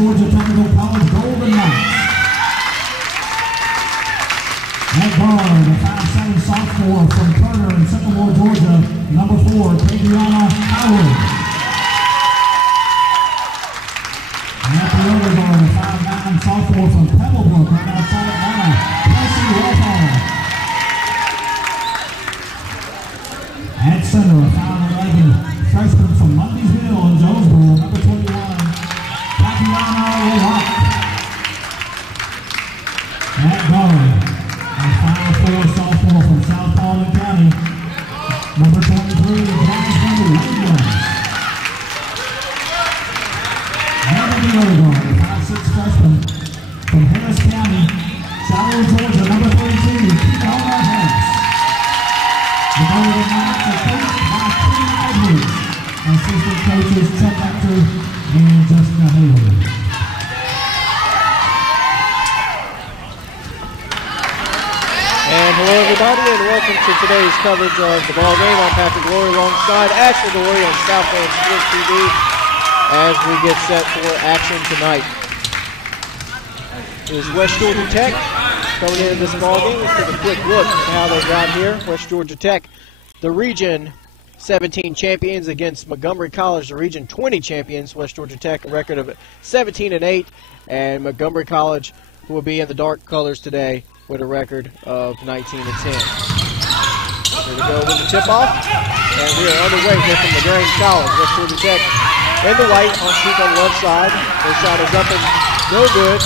Georgia Technical College Golden Knights. At guard, a 5'7" sophomore from Turner in Sycamore, Georgia, number 4, Adriana Howard. And at the other guard, a 5'9" sophomore from Pebblebrook, right outside Atlanta, Kelsey Wellhall. At center, a 5'11" freshman from Mundiesville in Jonesboro, number 21, Tatiana Rock. At guard, a 5'4" sophomore from South Paulding County, number 23, Jasmine Williams. And at the other guard, a 5'6" freshman from Harris County, Shiloh, Georgia, number 32, Kiana Harris. The Golden Knights are coached by Kenny Edwards, assistant coaches Chuck Hector and Jessica Haley. And hello everybody, and welcome to today's coverage of the ball game. I'm Patrick Glory alongside Ashley Glory on Southland Sports TV as we get set for action tonight. It is West Georgia Tech coming into this ball game. Let's take a quick look at how they got here. West Georgia Tech, the Region 17 champions against Montgomery College, the Region 20 champions. West Georgia Tech, a record of 17-8, and Montgomery College, who will be in the dark colors today, with a record of 19-10. Here we go with the tip-off, and we are underway here from LaGrange College. West Georgia Tech in the white on shoot on the left side. Their shot is up and no good.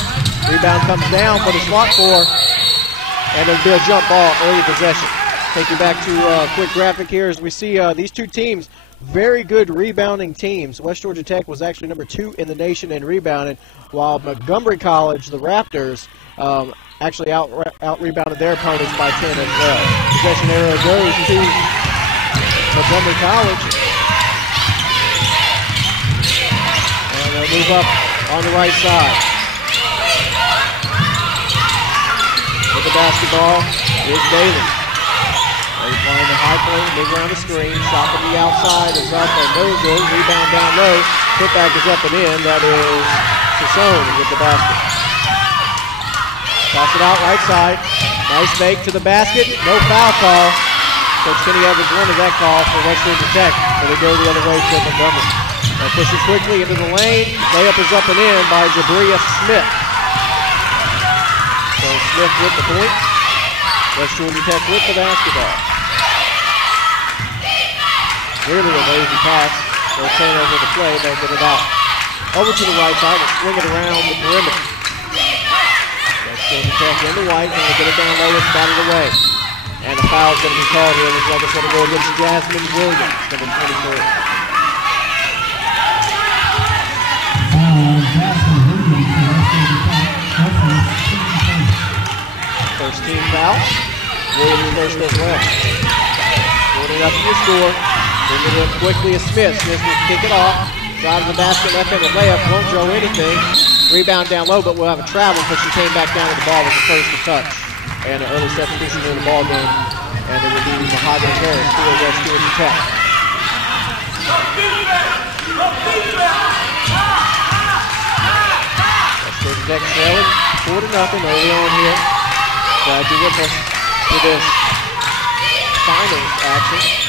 Rebound comes down, but it's fought for, and it'll be a jump ball, early possession. Take you back to a quick graphic here as we see these two teams, very good rebounding teams. West Georgia Tech was actually number 2 in the nation in rebounding, while Montgomery College, the Raptors, actually out-rebounded their opponents by 10 as well. Possession arrow goes to Montgomery College. And they'll move up on the right side. With the basketball is Bailey. They're playing the high point, move around the screen. Shot from the outside is up and no good. Rebound down low. Putback is up and in. That is Sassone with the basket. Toss it out right side. Nice fake to the basket. No foul call. Coach Kenny Evans wanted that call for West Georgia Tech, so they go the other way to Montgomery. Now pushes quickly into the lane. Layup is up and in by Jabria Smith. So Smith with the point. West Georgia Tech with the basketball. Really a lazy pass. They'll turn over the play. They'll get it out. Over to the right side and swing it around the perimeter. Georgia Tech in the white, and they get it down low and bat it away. And a foul is going to be called here. Looks like it's going to go against Jasmine Williams, number 23. First team foul. Williams first as well. Putting it up to the score. Bring it in quickly as Smith. Smith will kick it off. Drive to the basket, left-handed layup. Won't draw anything. Rebound down low, but we'll have a travel because she came back down to the ball with the first to touch. And an early substitution in the ball game. And it will be Mahogany Harris for West Georgia Tech. West Georgia Tech trailing 4-0 early on here. Glad you're with us for this finals action.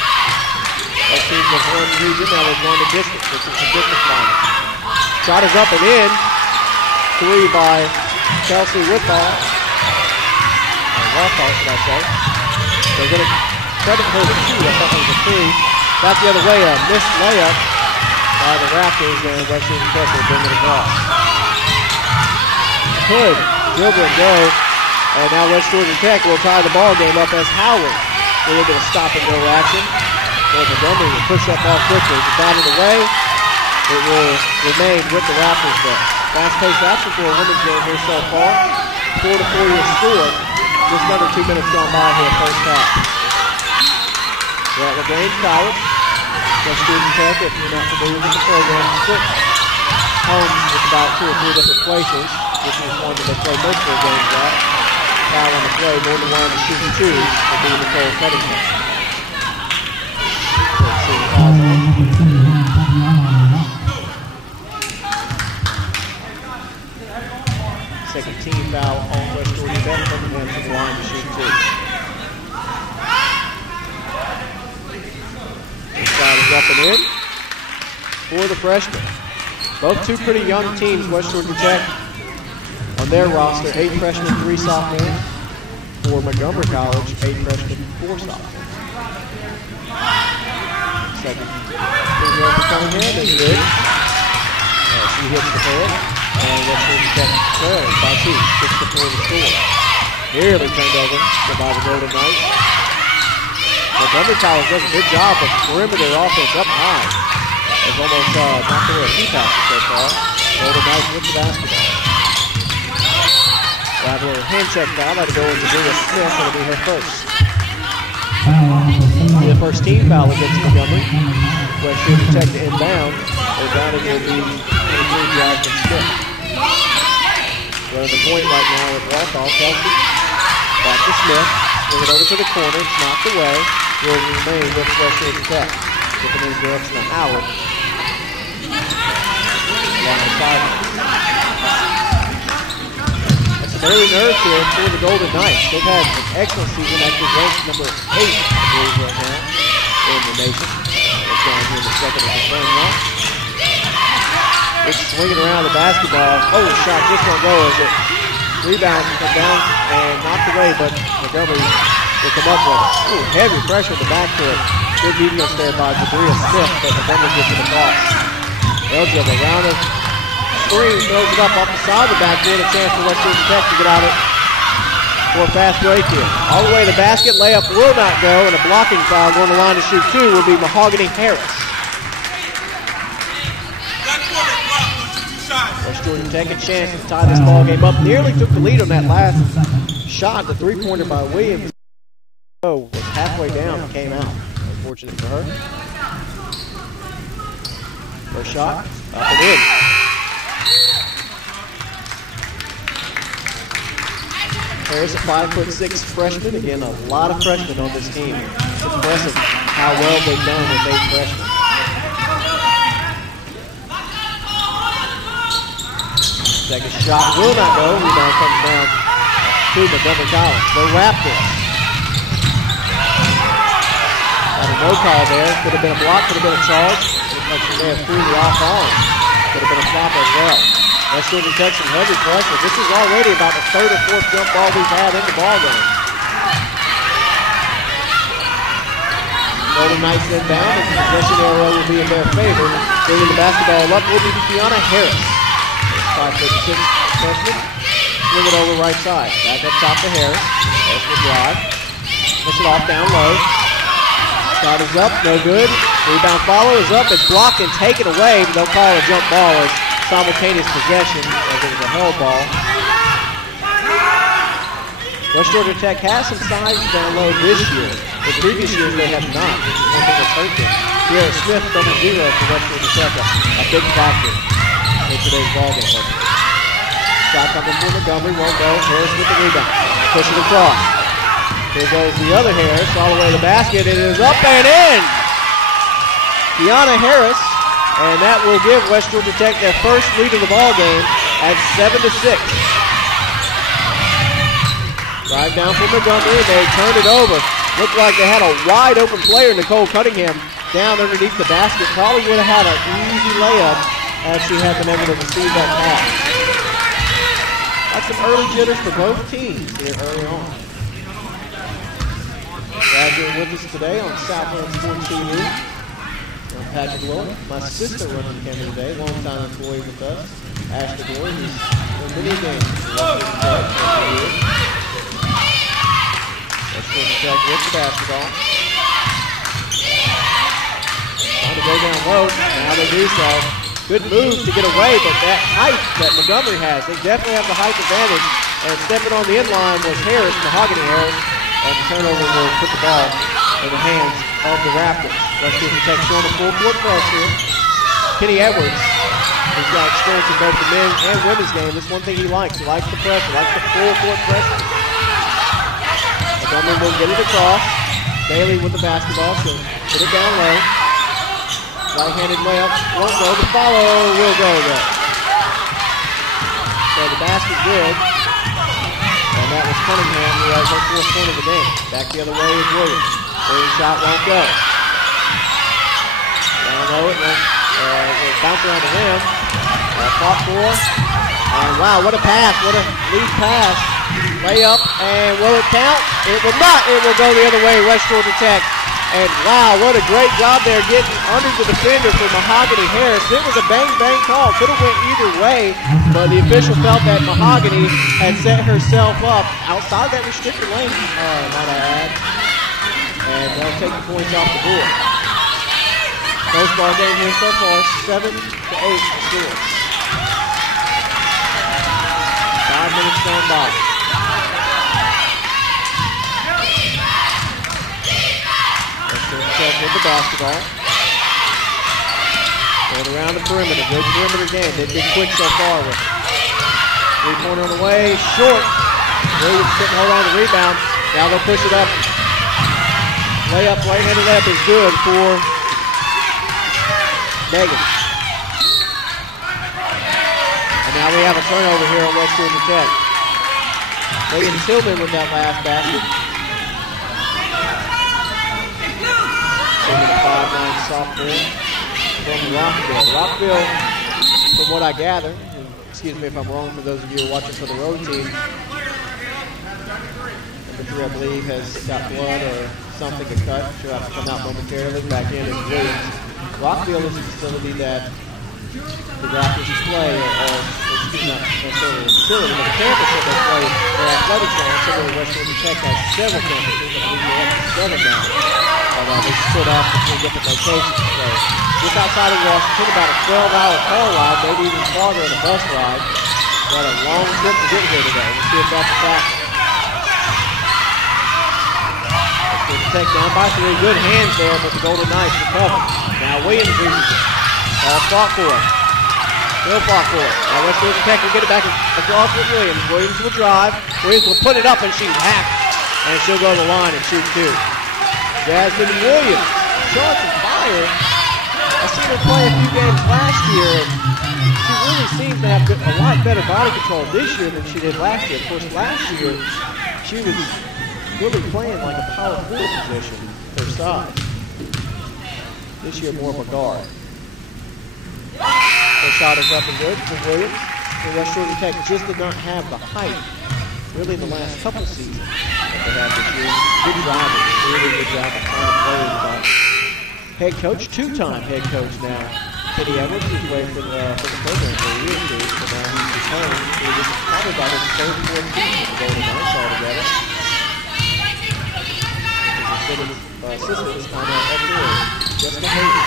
Both teams have won the region, now they've won the district. This is the district final. Shot is up and in. 3 by Kelsey Whitball. Walkout, should I say. They're going to credit her with 2. I thought it was a 3. That's the other way, a missed layup by the Raptors, and West Georgia Tech will bring it across. Hood, dribble and go. And now West Georgia Tech will tie the ball game up as Howard. A little bit of stop-and-go action. Montgomery will push up ball quickly. It's batted away. It will remain with the Raptors though. Fast-paced action for a women's game here so far. 4-4 your score. Just under 2 minutes gone by here first half. We're at LaGrange College. West Georgia Tech, if you're not familiar with the program, switch homes with about 2 or 3 different places. This is one that they play most of their games at. Foul on the play, more than 1 shooting 2 will be Nicole Cuttingham. take a team foul on West Georgia Tech, coming in to the line to shoot two. This side is up and in for the freshmen. Both two pretty young teams, West Georgia Tech on their roster, 8 freshmen, 3 sophomores. For Montgomery College, 8 freshmen, 4 sophomores. Second free throw coming in is good. She hits the pair, and West Georgia Tech trailing by 2, 6-4 to score. Nearly turned over by the Golden Knights. Montgomery College does a good job of perimeter offense up high. They've almost knocked away a few passes so far. Golden Knights with the basketball. We'll have a little hand check now. That'll go into Julia Smith. That'll be her first. The first team foul against Montgomery. West Georgia Tech to inbound. They're down and will be 23 Jasmine Smith. We're at the point right now with walk-off. Kelsey back to Smith. Swing it over to the corner. It's knocked away. Will remain with West Georgia Tech. Looking in the direction of Howard. Along the sideline. That's some early nerves here for the Golden Knights. They've had an excellent season, actually ranked number 8, I believe, right now in the nation. They're down here in the second of the frame now. It's swinging around the basketball. Oh, the shot just won't go as it rebounds and comes down and knocked away, but Montgomery will come up with it. Ooh, heavy pressure at the backcourt. Good defense there by Jabria Smith, but Montgomery gets it across. Elgin around it. Screen throws it up off the side of the backboard. A chance for West Georgia Tech to get out of it for a fast break here. All the way to the basket. Layup will not go, and a blocking foul going to the line to shoot 2 will be Mahogany Harris. West Georgia Tech a chance to tie this ball game up. Nearly took the lead on that last shot. The three-pointer by Williams was halfway down and came out. Unfortunate for her. First shot, up and in. Harris, a 5'6" freshman. Again, a lot of freshmen on this team. It's impressive how well they've done with 8 freshmen. Second shot will not go. Rebound comes down to Montgomery College. The Raptors. No call there. Could have been a block, could have been a charge. Looks like she may have threw the off arm. Could have been a flop as well. West Georgia Tech some heavy pressure. This is already about the 3rd or 4th jump ball we've had in the ball game. Golden Knights inbound, and the possession arrow will be in their favor. Bringing the basketball up will be Kiana Harris. 5'6" freshman. Swing it over right side. Back up top to Harris. Harris will drive. Push it off down low. Shot is up, no good. Rebound follow is up, it's blocked and taken away, but they'll call a jump ball as simultaneous possession as it was a held ball. West Georgia Tech has some size down low this year. In previous years they have not, which is one thing that's hurt them. Sierra Smith, double 0 for West Georgia Tech, a big factor in today's ballgame. Shot coming from Montgomery, won't go. Harris with the rebound. Push it across. Here goes the other Harris, all the way to the basket. It is up and in! Kiana Harris, and that will give West Georgia Tech their first lead of the ball game at 7-6. Drive down from Montgomery, they turned it over. Looked like they had a wide open player, Nicole Cunningham, down underneath the basket. Probably would have had an easy layup had she had been able to receive that pass. That's some early jitters for both teams here early on. Glad you're with us today on Southland Sports TV. I'm Patrick Willett. My sister runs the camera today, longtime employee with us. Ashley Boyd, who's in many games. West Georgia Tech with the basketball. Trying to go down low. Now they do so. Good move to get away, but that height that Montgomery has, they definitely have the height advantage. And stepping on the inline was Harris, Mahogany Harris. And the turnover will put the ball in the hands of the Raptors. West Georgia Tech showing a full court press here. Kenny Edwards, who's got experience in both the men's and women's game. That's one thing he likes. He likes the press. He likes the full court press. Montgomery will get it across. Bailey with the basketball. She'll put it down low. Right-handed layup. Won't go. The follow will go though. So the basket good. that was Cunningham, who has her 4th point of the game. Back the other way is Williams. Williams' shot won't go. Down low, it will bounce around the rim. Fought for. And wow, what a pass. What a lead pass. Layup, and will it count? It will not. It will go the other way, West Georgia Tech. And wow, what a great job there getting under the defender for Mahogany Harris. It was a bang-bang call. Could have went either way, but the official felt that Mahogany had set herself up outside that restricted lane, might I add. And they'll take the points off the board. Close ball game here so far, 7-8 the score. 5 minutes gone by. With the basketball. Going around the perimeter. Good perimeter game. They've been quick so far with it. 3-pointer on the way. Short. Williams couldn't hold on to the rebound. Now they'll push it up. Layup, right-handed layup is good for Megan. And now we have a turnover here on West Georgia Tech. Megan Tillman with that last basket. 5'9" sophomore from Rockville. Rockville, from what I gather, and excuse me if I'm wrong for those of you who are watching for the road team, number 3 I believe has got blood or something to cut. She'll have to come out momentarily. Back in is Williams. Rockville is a facility that the Raptors play, or excuse me, not necessarily a facility, but a campus that they play their athletics on. Similarly, West Georgia Tech has several campuses. I believe they have 7 now. They split off between different locations. So just outside of Washington, about a 12-hour car ride, maybe even farther on a bus ride. Got a long trip to get here today. We'll see if that's a fact. Let's get the Tech down by 3. Good hands there, but the Golden Knights recover. Now Williams loses it. Ball fought for it. Still fought for it. Now West Georgia Tech will get it back across with Williams. Williams will drive. Williams will put it up, and she's hacked. And she'll go to the line and shoot 2. Jasmine Williams, showing some fire. I seen her play a few games last year, and she really seems to have a lot better body control this year than she did last year. Of course, last year, she was really playing like a power forward position, her size. This year, more of a guard. Her shot is up and good for Williams. And West Georgia Tech just did not have the height, really, in the last couple seasons that they have this year. Good driving, really good job of finding players. But head coach, 2-time head coach now. Kenny Edwards was away from the program for a year or 2, so now he's returned. So this is probably about his 3rd or 4th season with the Golden Knights altogether. His assistant this time out up there, Jessica Hayden.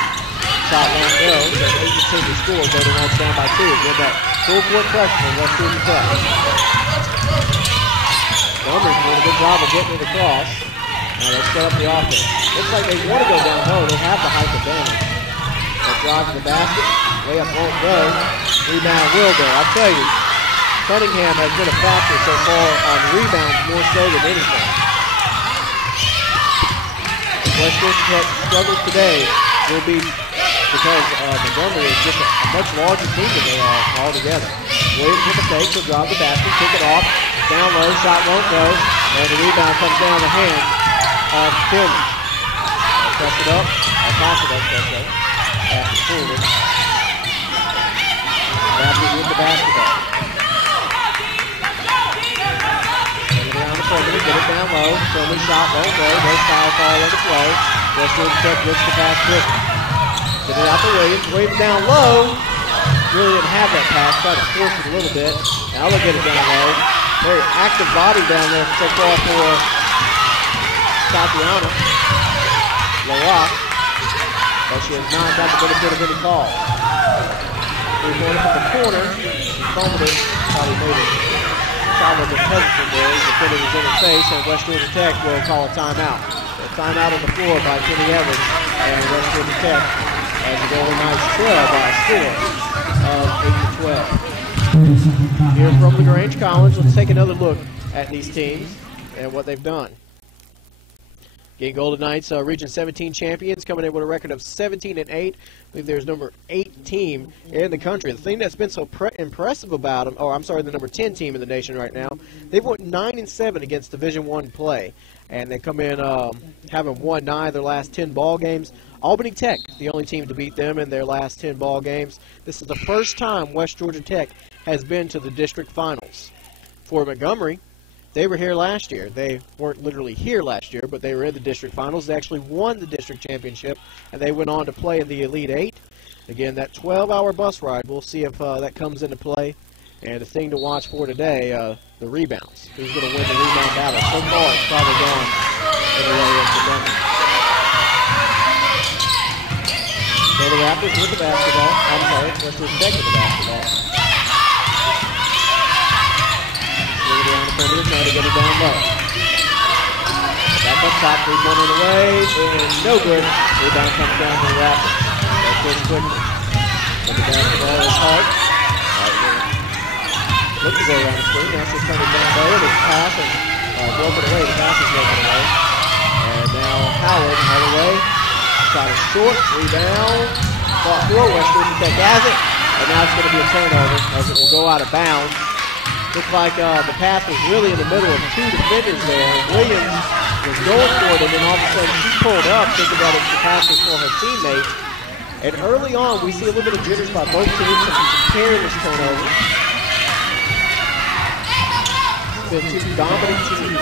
Shot won't go, so 8-10 to score. Golden Knights down by 2. With that full court pressure from West Georgia Tech. Montgomery doing a good job of getting it across. Now let's set up the offense. Looks like they want to go down low. They have the height advantage. They'll drive to the basket. Layup won't go. Rebound will go. I'll tell you, Cunningham has been a factor so far on rebounds more so than anything. West Georgia Tech struggles today will be because Montgomery is just a much larger team than they are altogether. Williams with the fake, he'll drive the basket, kick it off, down low, shot won't go, and the rebound comes down the hand of Tillman. Press it up, pass it up, pass it forward. Raptors with the basketball. Get it around the perimeter, get it down low, Tillman shot won't go, no foul call on the play. West Georgia Tech gets the pass quickly. Get it out to Williams. Williams down low. Really didn't have that pass. Tried to force it a little bit. Now they'll get it down low. Very active body down there so far for Tatiana LaRock. But she has not got the benefit of any call. Three-pointer from the corner. Fumbled it. Probably made it. Solid and hesitant there. The defender was in her face, and West Georgia Tech will call a timeout. A timeout on the floor by Kenny Evans and West Georgia Tech. As the Golden Knights trail by a score of 8-12. Here from LaGrange College, let's take another look at these teams and what they've done. Again, Golden Knights, Region 17 champions, coming in with a record of 17-8. I believe there's number 8 team in the country. The thing that's been so impressive about them, the number 10 team in the nation right now, they've won 9-7 against Division I play. And they come in having won 9 of their last 10 ball games. Albany Tech, the only team to beat them in their last 10 ball games. This is the first time West Georgia Tech has been to the district finals. For Montgomery, they were here last year. They weren't literally here last year, but they were in the district finals. They actually won the district championship, and they went on to play in the Elite 8. Again, that 12-hour bus ride, we'll see if that comes into play. And the thing to watch for today, the rebounds. Who's going to win the rebound battle? So far, it's probably gone in the way of Montgomery. So the Raptors with the basketball. West Georgia Tech with the basketball. Bring it down the perimeter, trying to get it down low. Back up top, three-pointer away, and no good. Rebound comes down to the Raptors. That's good quickly. But the basketball is hard. Look to go around the screen. Now she's trying to down low. It's pass and broken away. The pass is broken away. And now Howard, Holloway. Shot is short. Rebound. Fought through. West Georgia Tech has it. And now it's going to be a turnover as it will go out of bounds. Looks like the pass was really in the middle of 2 defenders there. Williams was going for it, and then all of a sudden she pulled up, thinking that the pass was for her teammate. And early on, we see a little bit of jitters by both teams. Some careless turnovers. Been 2 dominant teams.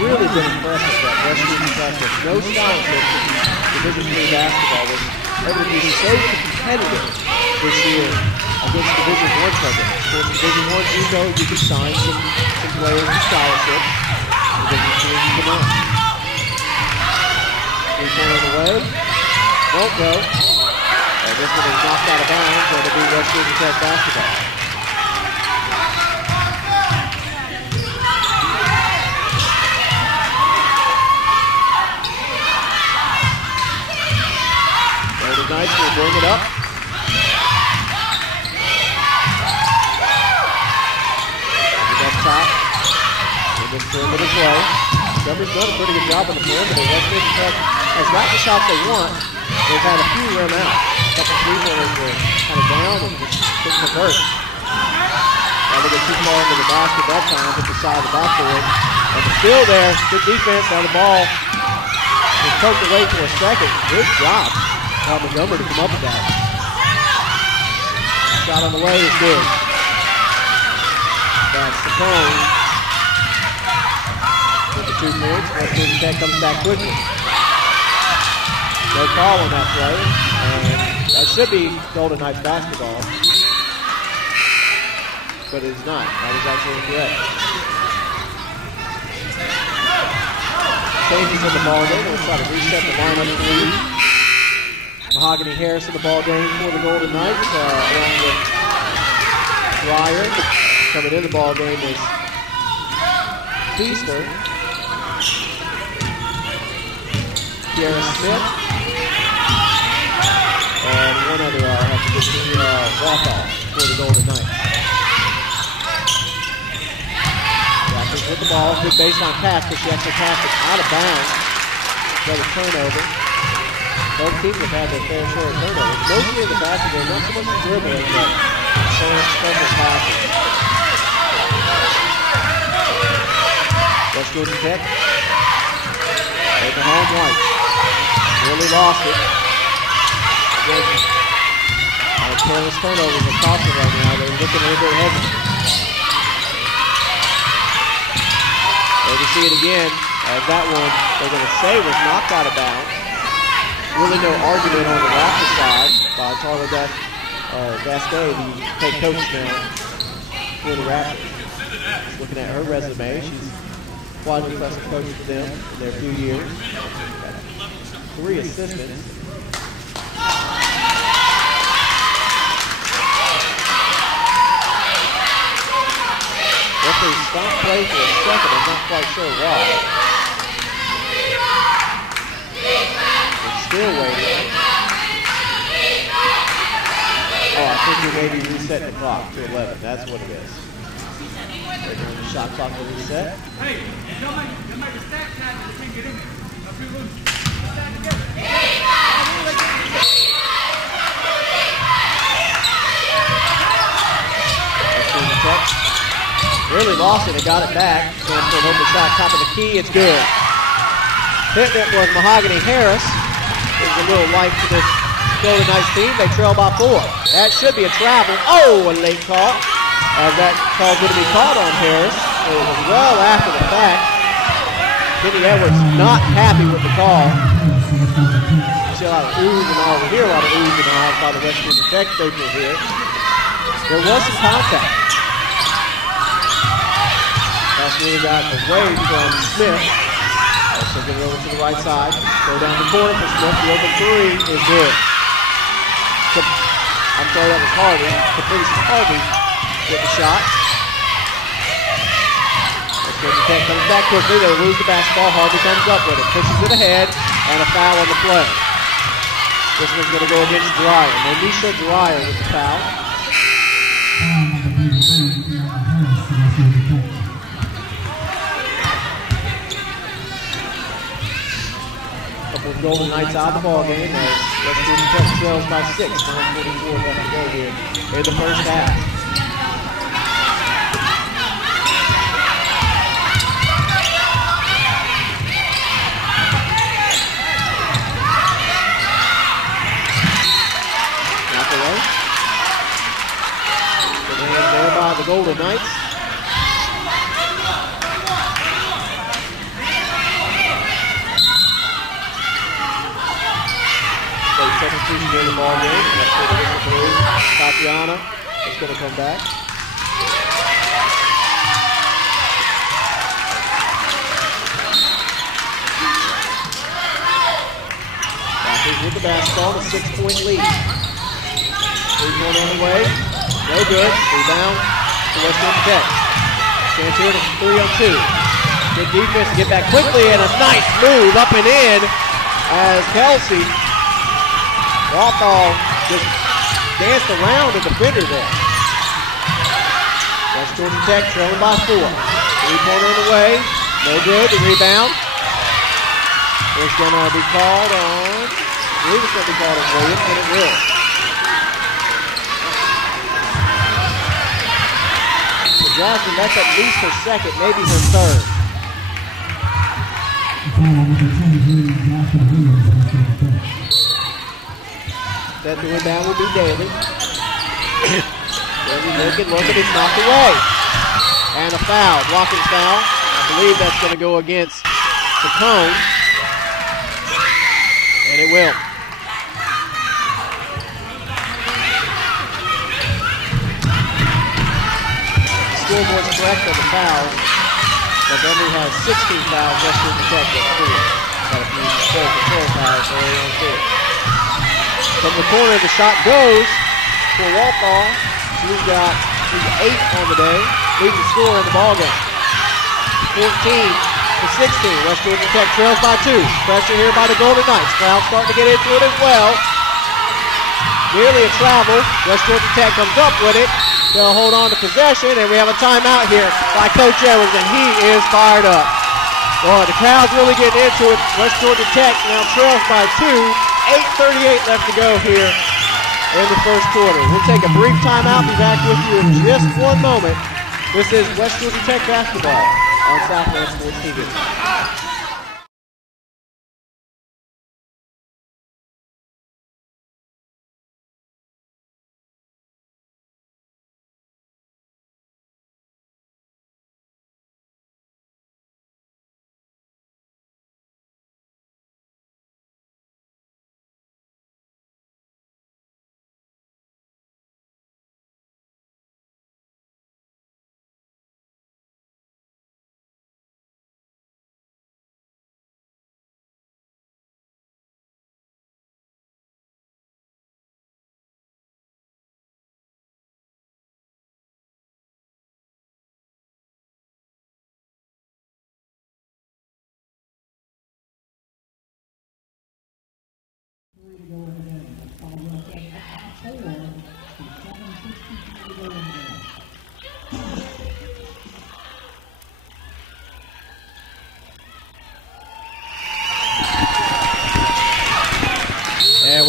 Really been impressive that West Georgia Tech has no scholarship to Division III basketball. Was able to be so competitive this year against Division I programs. Of course, Division I, you know you can sign some players to scholarship. Division II, you cannot. Three-pointer away. Won't go. And this one is knocked out of bounds. Going to be West Georgia Tech basketball. Golden Knights will bring it up. Top. In this perimeter play. Montgomery's done a pretty good job on the perimeter. West Georgia Tech has got the shot they want. They've had a few rim out. A couple three-pointers were kind of down and just couldn't convert. Now they get too far into the basket that time, hit the side of the backboard. And still there, good defense. Now the ball was poked away for a second. Good job by Montgomery to come up with that. Shot on the way is good. That's the phone. With the 2 points, West Georgia Tech comes back quickly. No call on that play, and that should be Golden Knights basketball. But it is not. That is actually incorrect. Changes in the ball game. We'll try to reset the lineup for you. Mahogany Harris in the ball game for the Golden Knights, along with Dreyer. Coming in the ball game is Feaster, Kiara Smith, and one other I'll have to get to walk-off for the Golden Knights. Raptors with the ball, good baseline pass, but she actually passed it out of bounds. Another turnover. Both teams have had their fair share of turnovers. Mostly in the basketball, not so much the dribbling, but several passes. West Georgia Tech. There's the home white. Really lost it. Careless turnovers are costing right now. They're looking a little bit heavy. There we see it again. As that one, they're going to say, was knocked out of bounds. Really no argument on the Raptors side by Tarla Gasquet, the head coach now for the Raptors. Looking at her resume, she's quite an impressive coach for them in their few years. 3 assistants. Referee stopped play for a second. I'm not quite sure why. They're still waiting. Oh, I think we may be resetting the clock to 11. That's what it is. They're doing the shot clock to reset. Hey, y'all make a stack tag, you can't get in there. Really lost it and got it back. And for an open shot, top of the key, it's good. Hitting it was Mahogany Harris. There's a little life to this Golden Knights team. They trail by 4. That should be a travel. Oh, a late call. As that call is going to be called on Harris. It was well after the fact. Kenny Edwards not happy with the call. You see a lot of oohs and all. We hear a lot of oohs and ahs by the West Virginia Tech faithful here. There was some contact. Pass really got away from Smith. Also get it over to the right side. Go down the corner for Smith. The open 3 is good. I'm sorry, that was Harvey. Caprice Harvey with the shot. West Virginia Tech comes back quickly. They lose the basketball. Harvey comes up with it. Pushes it ahead. And a foul on the play. This one's going to go against Dreyer. Monisha Dreyer with the foul. Couple of Golden Knights out of the ball game as West Virginia Tech trails by 6. 9:44 left to go here in the first half. Knocked away. Good hand there by the Golden Knights. Substitution in the ball game. That's for the blue. Tatiana is going to come back. Packers with the basketball, a 6-point lead. 3-point on the way. No good. Rebound to West Virginia Tech. Chance here to 3-on-2. Good defense to get back quickly and a nice move up and in as Kelsey Walthall just danced around the defender there. West Georgia Tech trailing by 4. 3-pointer on the way. No good. The rebound is going to be called on, I believe it's going to be called on Williams, and it will. So Jasmine, that's at least her second, maybe her third. That the rebound will be Daly. Daly looking, it's knocked away. And a foul, blocking foul. I believe that's going to go against Chacon. And it will. Scoreboard's correct on the fouls. Montgomery has 16 fouls, West Virginia Tech with 4. Got a few control fouls early on too. From the corner, the shot goes for Walthall. She's got 8 on the day. Leads the score in the ballgame. 14-16. West Georgia Tech trails by 2. Pressure here by the Golden Knights. Crowd starting to get into it as well. Nearly a travel. West Georgia Tech comes up with it. They'll hold on to possession, and we have a timeout here by Coach Edwards, and he is fired up. Boy, the crowd's really getting into it. West Georgia Tech now trails by 2. 8:38 left to go here in the first quarter. We'll take a brief timeout. Be back with you in just one moment. This is West Georgia Tech basketball on Southland Sports TV.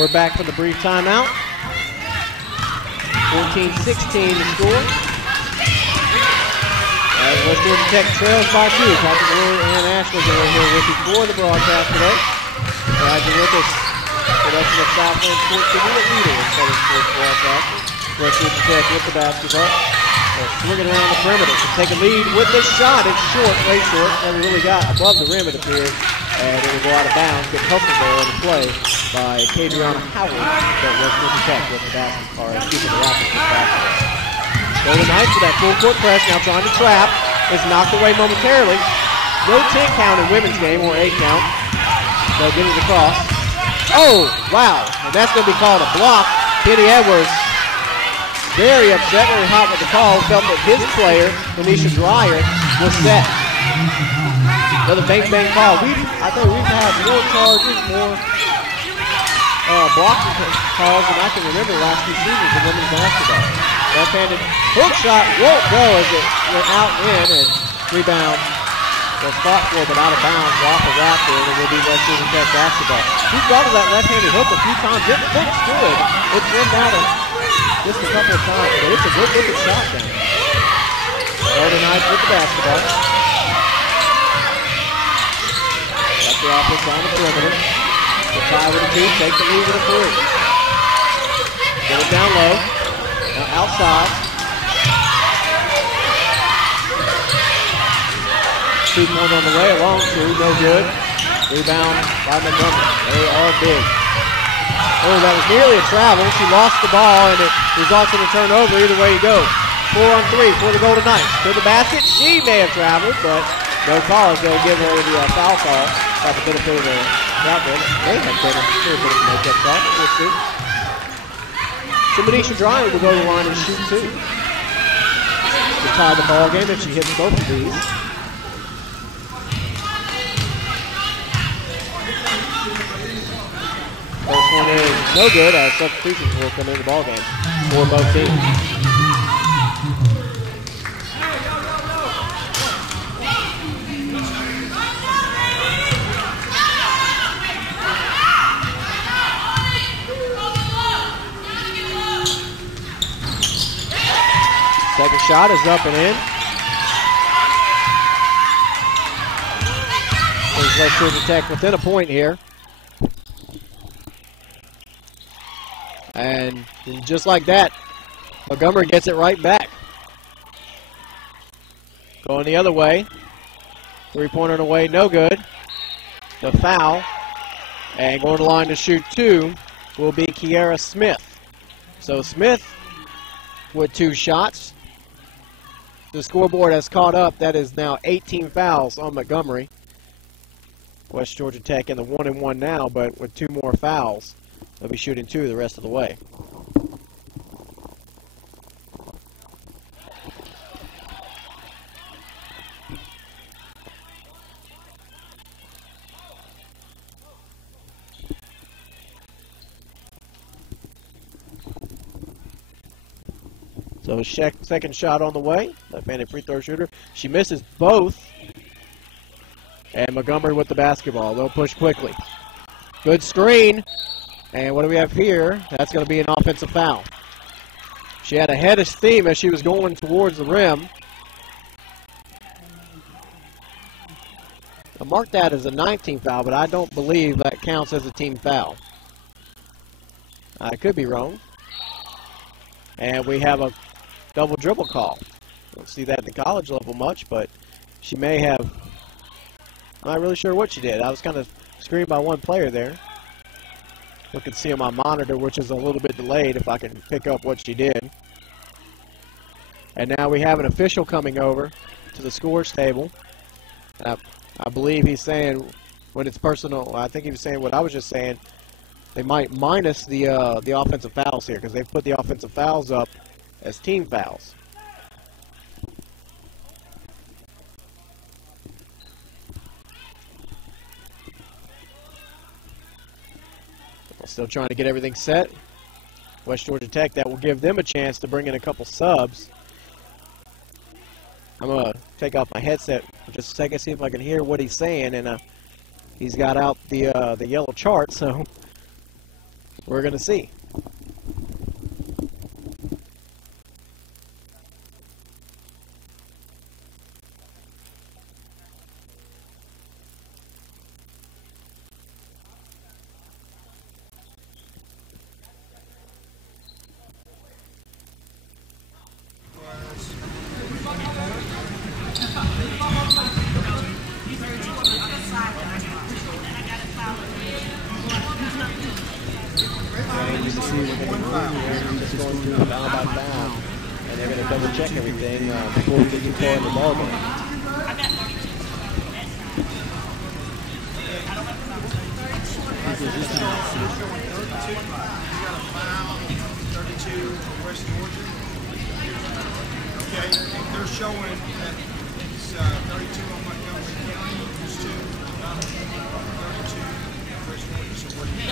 we're back from the brief timeout. 14-16 the score. As West Georgia Tech trails by 2. Patrick Lillard and Ashley are here with you for the broadcast today. Glad you're with us. Production of Southland Sports TV, the leader in Southern Sports broadcasting. West Georgia Tech with the basketball. Swinging around the perimeter to take a lead with this shot. It's short, way short. Never really got above the rim, it appears. And it will go out of bounds. Get hustled there on the play by Kadriana Howard. But West Georgia Tech with the basketball. Excuse me, the Raptors with the basketball. Golden Knights with that full court press. Now trying to trap. Is knocked away momentarily. No 10 count in women's game, or 8 count. They'll get it across. Oh, wow. And that's going to be called a block. Kenny Edwards. Very upset, very hot with the call. Felt that his player, Tanisha Dreyer, was set. Another bang-bang call. I think we've had more charges, more blocking calls than I can remember the last 2 seasons in women's basketball. Left-handed hook shot won't go as it went out and in, and rebound was fought for but out of bounds off the Raptor, and it will be West Georgia Tech basketball. He's gone to that left-handed hook a few times. It looks good. It's in out just a couple of times, but it's a good looking shot down. Golden Knights with the basketball. Got the offense on the perimeter. The tie with a 2, take the lead with a 3. Get it down low. Now outside. 2-point on the way, a long 2, no good. Rebound by Montgomery. They are big. Oh, that was nearly a travel. She lost the ball, and it results in a turnover. Either way you go. 4-on-3 for the Golden Knights. To the basket. She may have traveled, but no call. They'll give her the foul call. Got the benefit of the crowd there. May have been a little bit of a make-up shot. We'll see. So Tanisha Dreyer will go to the line and shoot 2. To tie the ball game if she hits both of these. First one is no good as substitutions will come in the ball game for both teams. Second shot is up and in. There's West Georgia Tech within a point here. And just like that, Montgomery gets it right back. Going the other way. 3-pointer away, no good. The foul. And going to the line to shoot 2 will be Kiara Smith. So Smith with 2 shots. The scoreboard has caught up. That is now 18 fouls on Montgomery. West Georgia Tech in the 1-1 now, but with 2 more fouls. They'll be shooting 2 the rest of the way. So second shot on the way. Left-handed free throw shooter. She misses both. And Montgomery with the basketball. They'll push quickly. Good screen. And what do we have here? That's going to be an offensive foul. She had a head of steam as she was going towards the rim. I marked that as a 19 foul, but I don't believe that counts as a team foul. I could be wrong. And we have a double dribble call. Don't see that at the college level much, but she may have. I'm not really sure what she did. I was kind of screened by one player there. You can see on my monitor, which is a little bit delayed, if I can pick up what she did. And now we have an official coming over to the scores table. I believe he's saying when it's personal, I think he was saying what I was just saying, they might minus the offensive fouls here because they've put the offensive fouls up as team fouls. Still trying to get everything set. West Georgia Tech, that will give them a chance to bring in a couple subs. I'm going to take off my headset for just a second, see if I can hear what he's saying. And he's got out the yellow chart, so we're going to see. Just going through the foul by foul, and they're going to double check everything before we get too far in the ball game. Okay, they're showing that it's 32 on Montgomery County, it's 2, 32 West Georgia. So what do you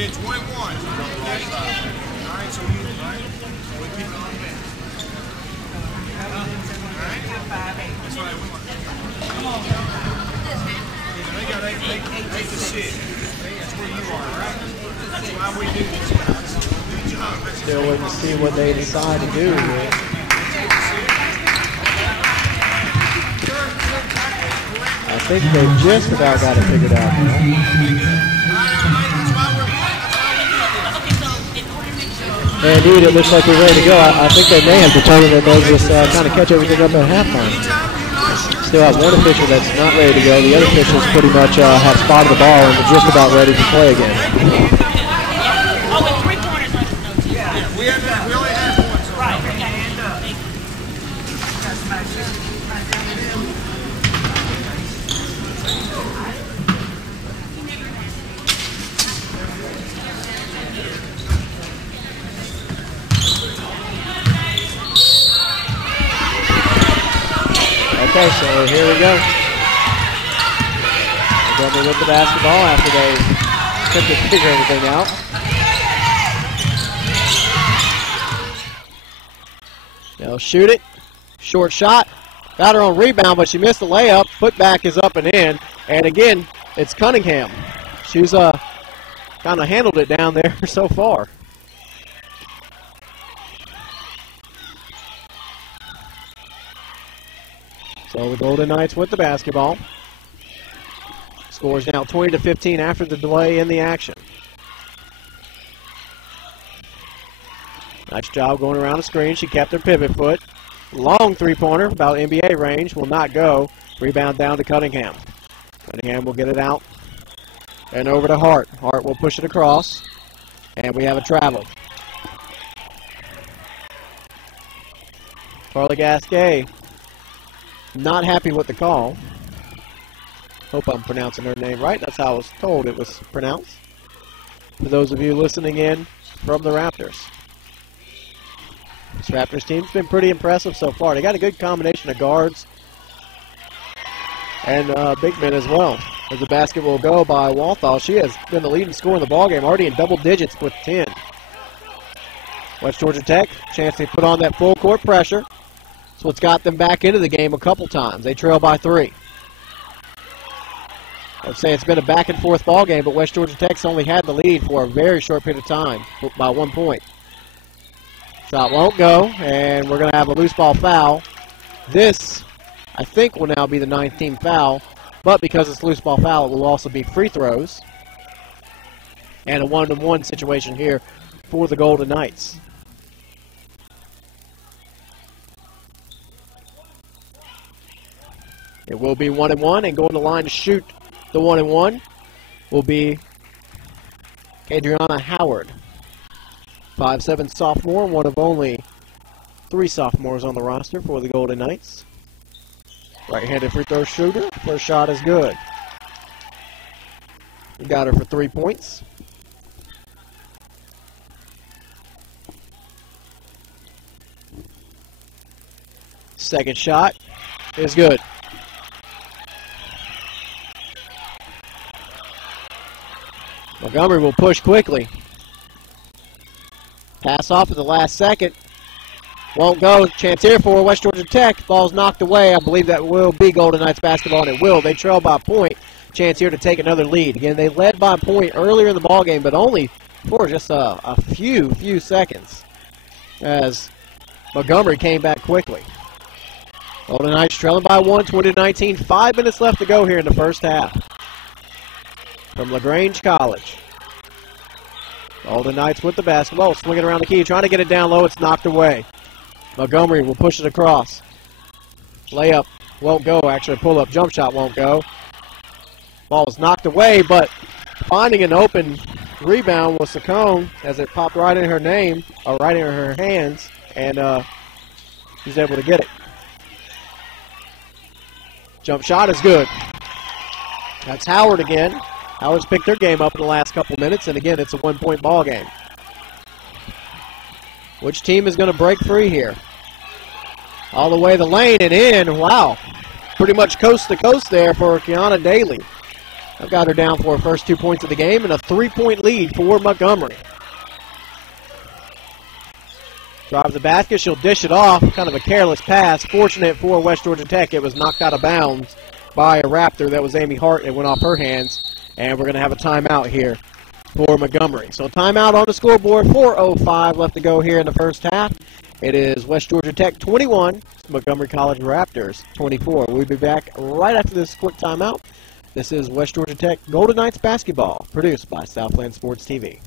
it's 1-1. All right, so you right. We keep it on that. All right. That's what I want. Come on. They got 8 to 6. That's where you are, right? That's why we do this, guys. Good job. Still waiting to see what they decide to do here. I think they just about got it figured out. Indeed, it looks like we're ready to go. I think they may have determined that they'll just kind of catch everything up at halftime. Still have one official that's not ready to go. The other officials pretty much have spotted the ball and are just about ready to play again. Oh, with 3 corners on the note. Yeah, we only have one. So Right. Okay, so here we go. Montgomery with the basketball after they attempted to figure everything out. They'll shoot it. Short shot. Got her on rebound, but she missed the layup. Putback is up and in. And again, it's Cunningham. She's kind of handled it down there so far. So the Golden Knights with the basketball. Score is now 20-15 after the delay in the action. Nice job going around the screen. She kept her pivot foot. Long three-pointer, about NBA range, will not go. Rebound down to Cunningham. Cunningham will get it out. And over to Hart. Hart will push it across. And we have a travel. Carla Gasquet not happy with the call. Hope I'm pronouncing her name right. That's how I was told it was pronounced. For those of you listening in from the Raptors. This Raptors team's been pretty impressive so far. They got a good combination of guards and big men as well. As the basket will go by Walthall, she has been the leading scorer in the ballgame, already in double digits with 10. West Georgia Tech, chance to put on that full court pressure. That's what's got them back into the game a couple times. They trail by 3. I'd say it's been a back and forth ball game, but West Georgia Tech's only had the lead for a very short period of time, by 1 point. Shot won't go, and we're going to have a loose ball foul. This, I think, will now be the 9th team foul, but because it's loose ball foul, it will also be free throws. And a 1-on-1 situation here for the Golden Knights. It will be 1-on-1, and going to the line to shoot the 1-on-1 will be Adriana Howard. 5'7" sophomore, one of only 3 sophomores on the roster for the Golden Knights. Right-handed free throw shooter. First shot is good. We got her for 3 points. Second shot is good. Montgomery will push quickly. Pass off at the last second. Won't go. Chance here for West Georgia Tech. Ball's knocked away. I believe that will be Golden Knights basketball, and it will. They trail by a point. Chance here to take another lead. Again, they led by a point earlier in the ballgame, but only for just a few seconds as Montgomery came back quickly. Golden Knights trailing by 1, 20-19. 5 minutes left to go here in the first half. From LaGrange College. Golden Knights with the basketball, swinging around the key, trying to get it down low. It's knocked away. Montgomery will push it across. Layup won't go. Actually, pull-up jump shot won't go. Ball was knocked away, but finding an open rebound was Saccone as it popped right in her name, or right in her hands, and she's able to get it. Jump shot is good. That's Howard again. Howard's picked their game up in the last couple minutes, and again, it's a one-point ball game. Which team is going to break free here? All the way the lane and in. Wow. Pretty much coast to coast there for Kiana Daly. I've got her down for her first 2 points of the game and a 3-point lead for Montgomery. Drives the basket. She'll dish it off. Kind of a careless pass. Fortunate for West Georgia Tech. It was knocked out of bounds by a Raptor. That was Amy Hart. It went off her hands. And we're going to have a timeout here for Montgomery. So timeout on the scoreboard. 4:05 left to go here in the first half. It is West Georgia Tech 21, Montgomery College Raptors 24. We'll be back right after this quick timeout. This is West Georgia Tech Golden Knights basketball, produced by Southland Sports TV.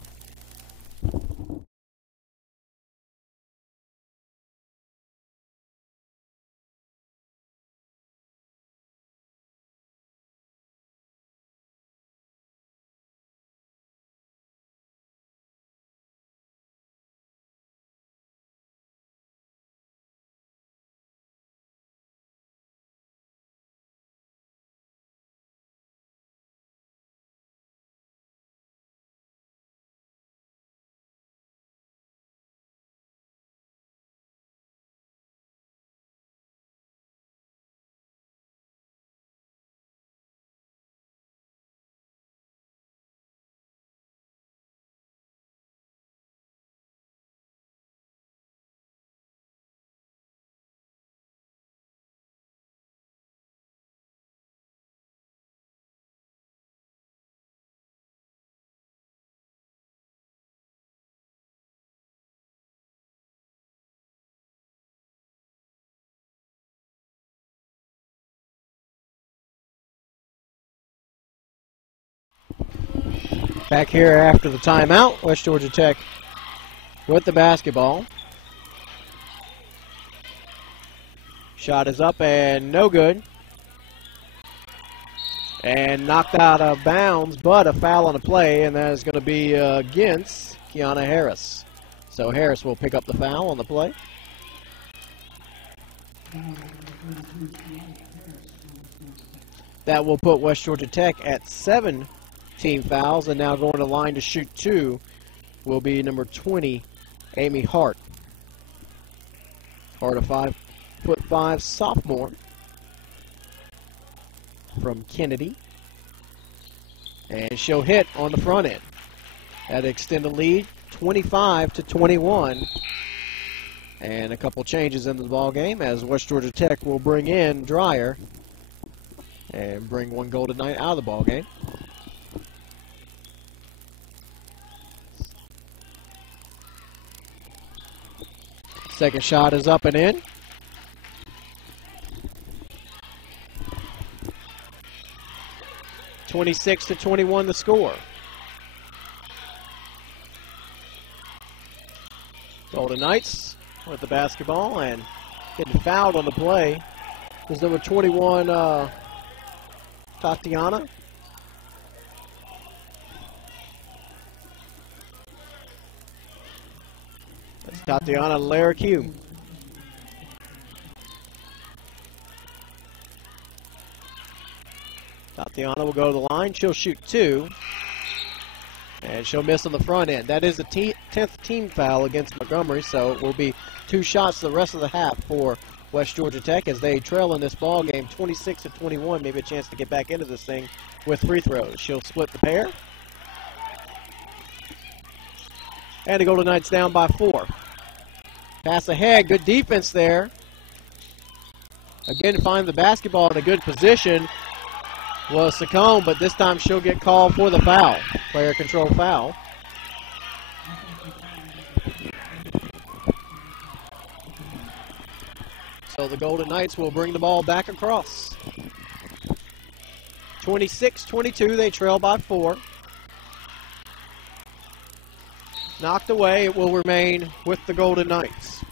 Back here after the timeout, West Georgia Tech with the basketball. Shot is up and no good. And knocked out of bounds, but a foul on the play, and that is going to be against Kiana Harris. So Harris will pick up the foul on the play. That will put West Georgia Tech at 7 team fouls, and now going to line to shoot 2 will be number 20, Amy Hart. Hart, a 5'5" sophomore from Kennedy. And she'll hit on the front end. That'll extend the lead 25-21. And a couple changes into the ball game as West Georgia Tech will bring in Dreyer and bring one Golden Knight out of the ball game. Second shot is up and in. (26-21) the score. Golden Knights with the basketball and getting fouled on the play is number 21, Tatiana. That's Tatiana Laracue. Tatiana will go to the line. She'll shoot 2. And she'll miss on the front end. That is the 10th team foul against Montgomery, so it will be 2 shots the rest of the half for West Georgia Tech as they trail in this ball game 26-21. Maybe a chance to get back into this thing with free throws. She'll split the pair. And the Golden Knights down by 4. Pass ahead, good defense there. Again, find the basketball in a good position was Saccone, but this time she'll get called for the foul. Player control foul. So the Golden Knights will bring the ball back across. 26-22, they trail by 4. Knocked away, it will remain with the Golden Knights.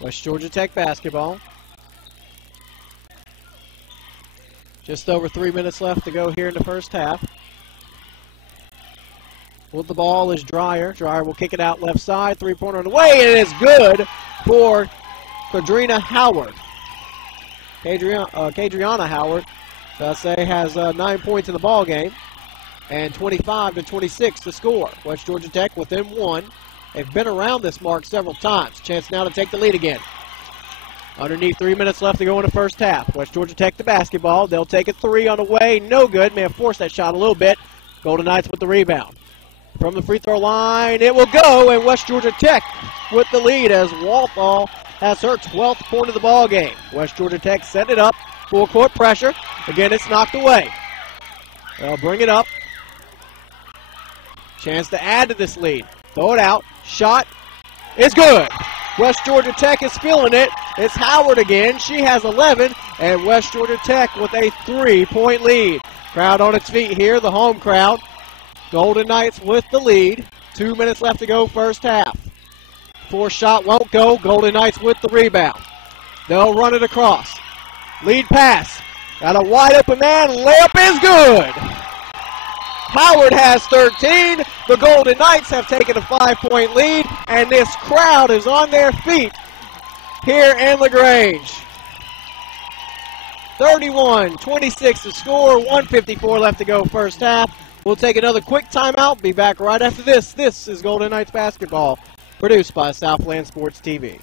West Georgia Tech basketball. Just over 3 minutes left to go here in the first half. With the ball is Dreyer. Dreyer will kick it out left side. Three-pointer on the way, and it is good for Kadrina Howard. Kadriana Howard, I say, has 9 points in the ball game, and 25-26 to score. West Georgia Tech within 1. They've been around this mark several times. Chance now to take the lead again. Underneath 3 minutes left to go in the first half. West Georgia Tech the basketball. They'll take a 3 on the way. No good. May have forced that shot a little bit. Golden Knights with the rebound. From the free throw line, it will go, and West Georgia Tech with the lead as Walthall has her 12th point of the ball game. West Georgia Tech set it up. Full court pressure. Again, it's knocked away. They'll bring it up. Chance to add to this lead. Throw it out. Shot is good. West Georgia Tech is feeling it. It's Howard again. She has 11, and West Georgia Tech with a 3-point lead. Crowd on its feet here, the home crowd. Golden Knights with the lead. 2 minutes left to go first half. Fourth shot won't go. Golden Knights with the rebound. They'll run it across. Lead pass. Got a wide open man. Layup is good. Howard has 13. The Golden Knights have taken a 5-point lead, and this crowd is on their feet here in LaGrange. 31-26 to score. 1:54 left to go first half. We'll take another quick timeout. Be back right after this. This is Golden Knights basketball, produced by Southland Sports TV.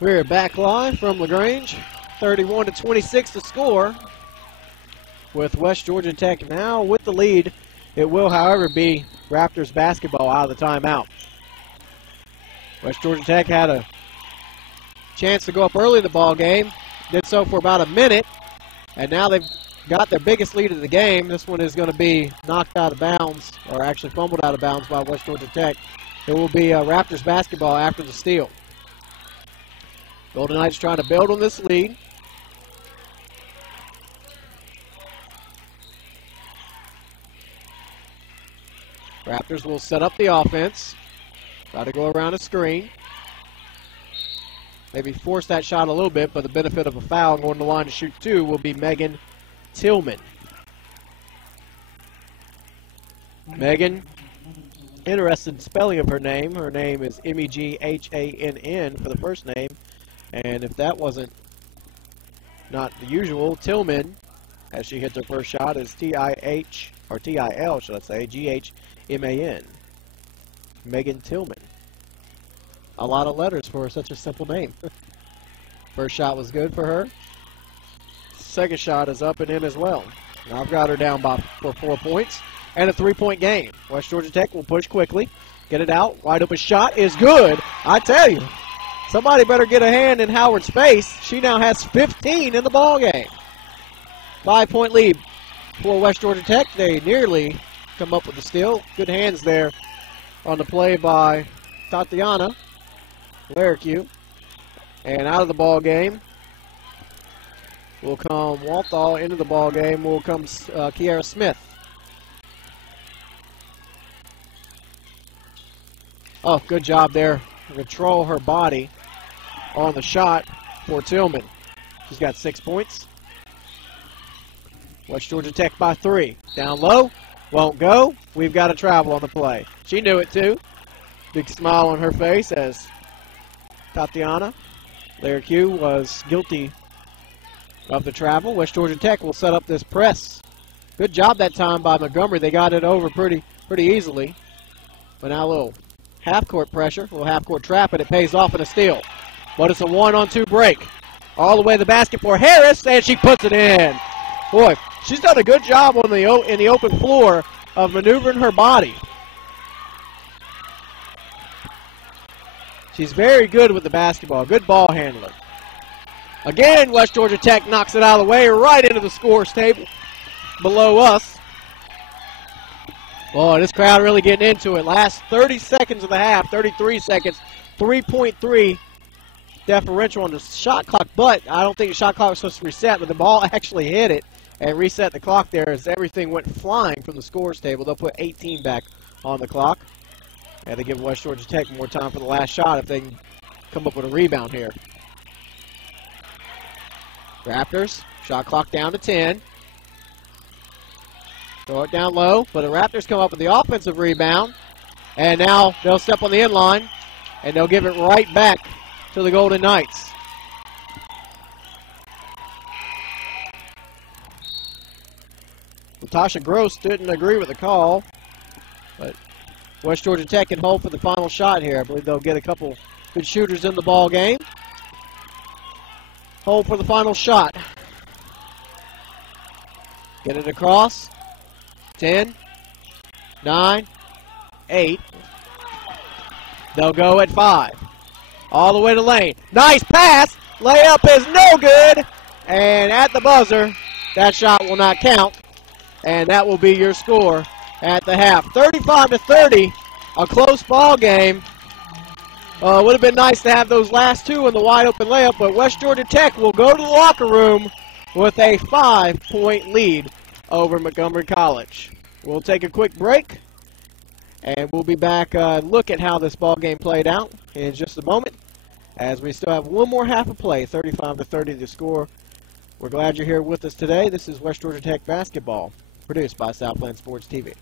We're back live from LaGrange. 31-26 to score. With West Georgia Tech now with the lead. It will, however, be Raptors basketball out of the timeout. West Georgia Tech had a chance to go up early in the ball game. Did so for about a minute. And now they've got their biggest lead of the game. This one is going to be knocked out of bounds, or actually fumbled out of bounds by West Georgia Tech. It will be Raptors basketball after the steal. Golden Knights trying to build on this lead. Raptors will set up the offense. Try to go around a screen. Maybe force that shot a little bit, but the benefit of a foul going to the line to shoot 2 will be Megan Tillman. Megan, interesting spelling of her name. Her name is Meghann for the first name. And if that wasn't not the usual, Tillman, as she hits her first shot, is T-I-H, or T-I-L, should I say, G-H-M-A-N. Megan Tillman. A lot of letters for such a simple name. First shot was good for her. Second shot is up and in as well. Now I've got her down for 4 points and a 3-point game. West Georgia Tech will push quickly. Get it out. Wide open shot is good. I tell you. Somebody better get a hand in Howard's face. She now has 15 in the ball game. 5-point lead for West Georgia Tech. They nearly come up with the steal. Good hands there on the play by Tatiana Laracue. And out of the ball game will come Walthall. Into the ball game will come Kiara Smith. Oh, good job there. Control her body on the shot for Tillman. She's got 6 points. West Georgia Tech by 3. Down low. Won't go. We've got a travel on the play. She knew it too. Big smile on her face as Tatiana Laracue was guilty of the travel. West Georgia Tech will set up this press. Good job that time by Montgomery. They got it over pretty easily. But now a little half-court pressure, a little half-court trap, and it pays off in a steal. But it's a 1-on-2 break. All the way to the basket for Harris, and she puts it in. Boy, she's done a good job on in the open floor of maneuvering her body. She's very good with the basketball, good ball handler. Again, West Georgia Tech knocks it out of the way, right into the scores table below us. Boy, this crowd really getting into it. Last 30 seconds of the half, 33 seconds, 3.3 differential on the shot clock, but I don't think the shot clock was supposed to reset, but the ball actually hit it and reset the clock there as everything went flying from the scores table. They'll put 18 back on the clock. And they give West Georgia Tech more time for the last shot if they can come up with a rebound here. Raptors, shot clock down to 10. Throw it down low, but the Raptors come up with the offensive rebound. And now they'll step on the inline, and they'll give it right back to the Golden Knights. Latasha Gross didn't agree with the call, but West Georgia Tech can hold for the final shot here. I believe they'll get a couple good shooters in the ball game. Hold for the final shot. Get it across. 10, 9, 8. They'll go at 5. All the way to Lane. Nice pass. Layup is no good. And at the buzzer, that shot will not count. And that will be your score at the half. 35-30, a close ball game. Would have been nice to have those last two in the wide open layup, but West Georgia Tech will go to the locker room with a 5-point lead over Montgomery College. We'll take a quick break, and we'll be back look at how this ball game played out in just a moment, as we still have one more half of play, 35-30 to score. We're glad you're here with us today. This is West Georgia Tech basketball, produced by Southland Sports TV.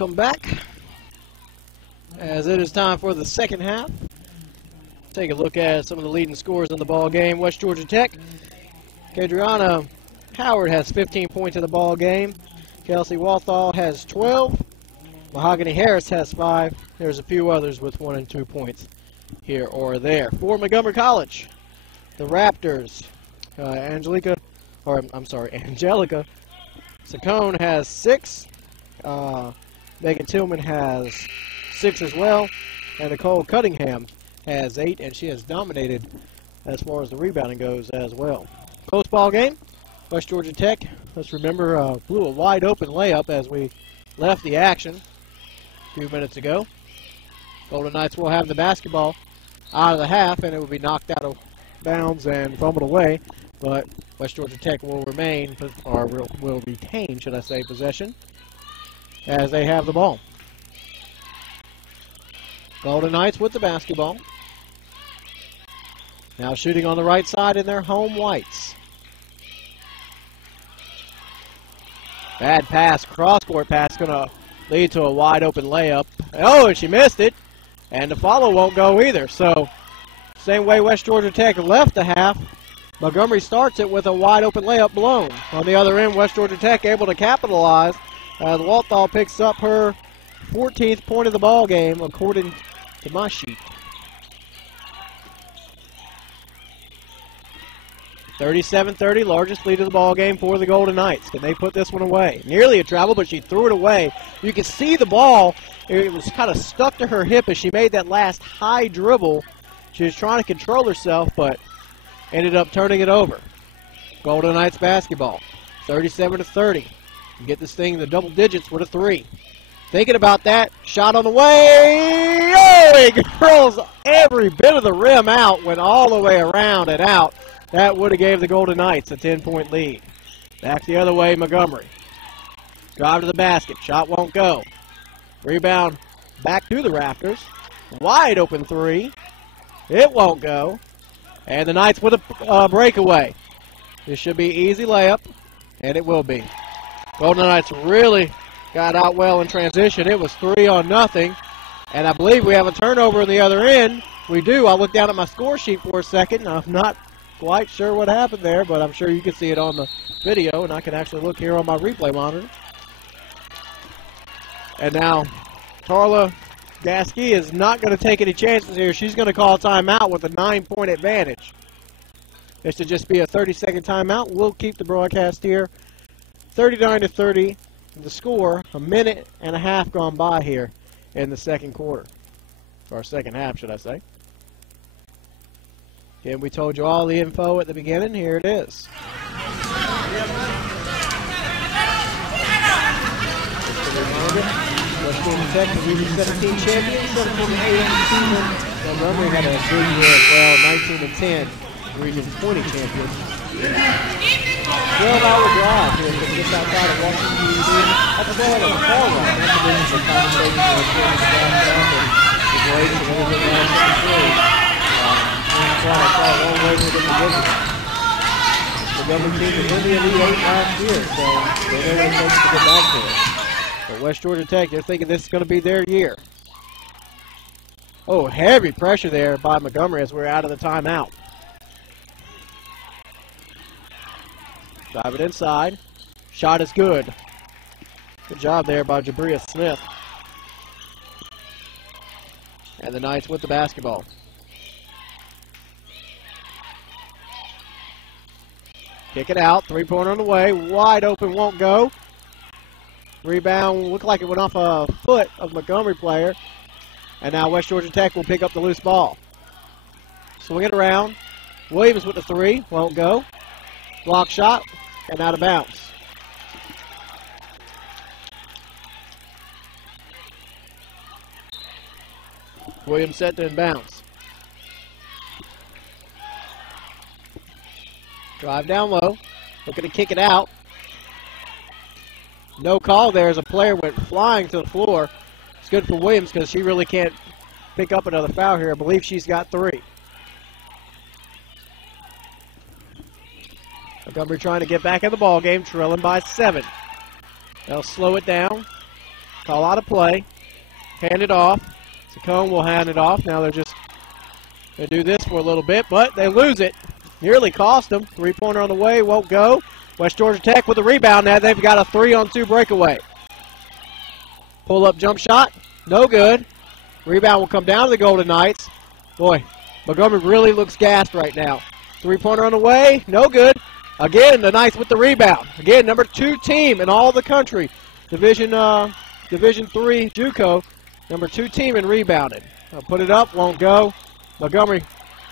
welcome back. As it is time for the second half. Take a look at some of the leading scores in the ball game. West Georgia Tech. Kadriana Howard has 15 points in the ball game. Kelsey Walthall has 12. Mahogany Harris has 5. There's a few others with 1 and 2 points here or there. For Montgomery College, the Raptors, Angelica Saccone has 6. Megan Tillman has 6 as well. And Nicole Cunningham has 8, and she has dominated as far as the rebounding goes as well. Close ball game. West Georgia Tech, let's remember, blew a wide open layup as we left the action a few minutes ago. Golden Knights will have the basketball out of the half, and it will be knocked out of bounds and fumbled away. But West Georgia Tech will remain, or will retain, should I say, possession as they have the ball. Golden Knights with the basketball. Now shooting on the right side in their home whites. Bad pass, cross-court pass, going to lead to a wide open layup. Oh, and she missed it. And the follow won't go either. So, same way West Georgia Tech left the half, Montgomery starts it with a wide open layup blown. On the other end, West Georgia Tech able to capitalize as Walthall picks up her 14th point of the ball game, according to my sheet. 37-30, largest lead of the ball game for the Golden Knights. Can they put this one away? Nearly a travel, but she threw it away. You can see the ball. It was kind of stuck to her hip as she made that last high dribble. She was trying to control herself, but ended up turning it over. Golden Knights basketball, 37-30. Get this thing in the double digits with a 3. Thinking about that, shot on the way. Oh, it curls every bit of the rim out, went all the way around and out. That would have gave the Golden Knights a 10-point lead. Back the other way, Montgomery. Drive to the basket. Shot won't go. Rebound back to the Raptors. Wide open 3. It won't go. And the Knights with a breakaway. This should be easy layup, and it will be. Golden Knights really got out well in transition. It was 3-0. And I believe we have a turnover on the other end. We do. I looked down at my score sheet for a second. I'm not quite sure what happened there, but I'm sure you can see it on the video, and I can actually look here on my replay monitor. And now Tarla Gasky is not going to take any chances here. She's going to call a timeout with a 9-point advantage. This should just be a 30-second timeout. We'll keep the broadcast here. 39-30, the score. A minute and a half gone by here in the second quarter, or second half, should I say. Again, we told you all the info at the beginning. Here it is. West Georgia Tech, the Region 17 champions, 17-8 on the season. Montgomery had a good year as well, 19-10, Region 20 champions. 12-hour drive here from just outside of Washington, D.C. At the ball on the far right, that's the business of conversation with the greats and everything else in between. The Montgomery team was in the Elite 8 last year, so they know what it takes to get back to it. But West Georgia Tech, they're thinking this is going to be their year. Oh, heavy pressure there by Montgomery as we're out of the timeout. Drive it inside. Shot is good. Good job there by Jabria Smith. And the Knights with the basketball. Kick it out. 3-pointer on the way. Wide open, won't go. Rebound looked like it went off a foot of Montgomery player. And now West Georgia Tech will pick up the loose ball. Swing it around. Williams with the 3. Won't go. Block shot. And out of bounds. Williams set to inbounds. Drive down low. Looking to kick it out. No call there as a player went flying to the floor. It's good for Williams because she really can't pick up another foul here. I believe she's got 3. Montgomery trying to get back in the ball game, trailing by 7. They'll slow it down. Call out a play. Hand it off. Saccone will hand it off. Now they're just going to do this for a little bit, but they lose it. Nearly cost them. Three-pointer on the way. Won't go. West Georgia Tech with a rebound now. They've got a 3-on-2 breakaway. Pull-up jump shot. No good. Rebound will come down to the Golden Knights. Boy, Montgomery really looks gassed right now. Three-pointer on the way. No good. Again, the Knights with the rebound. Again, number 2 team in all the country. Division 3 JUCO. Number 2 team in rebounding. They'll put it up. Won't go. Montgomery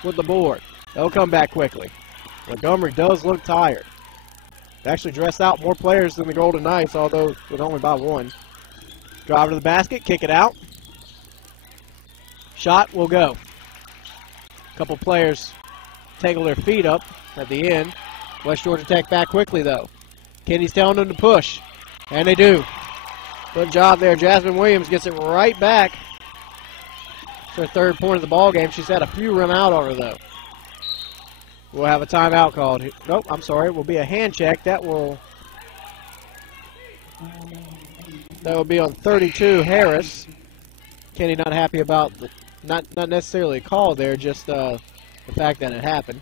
with the board. They'll come back quickly. Montgomery does look tired. They actually dressed out more players than the Golden Knights, although with only by 1. Drive to the basket, kick it out. Shot will go. A couple players tangle their feet up at the end. West Georgia Tech back quickly, though. Kenny's telling them to push, and they do. Good job there. Jasmine Williams gets it right back. It's her 3rd point of the ball game. She's had a few run out on her, though. We'll have a timeout called. Nope, I'm sorry. It will be a hand check. That will be on 32, Harris. Kenny not happy about the, not necessarily a call there, just the fact that it happened.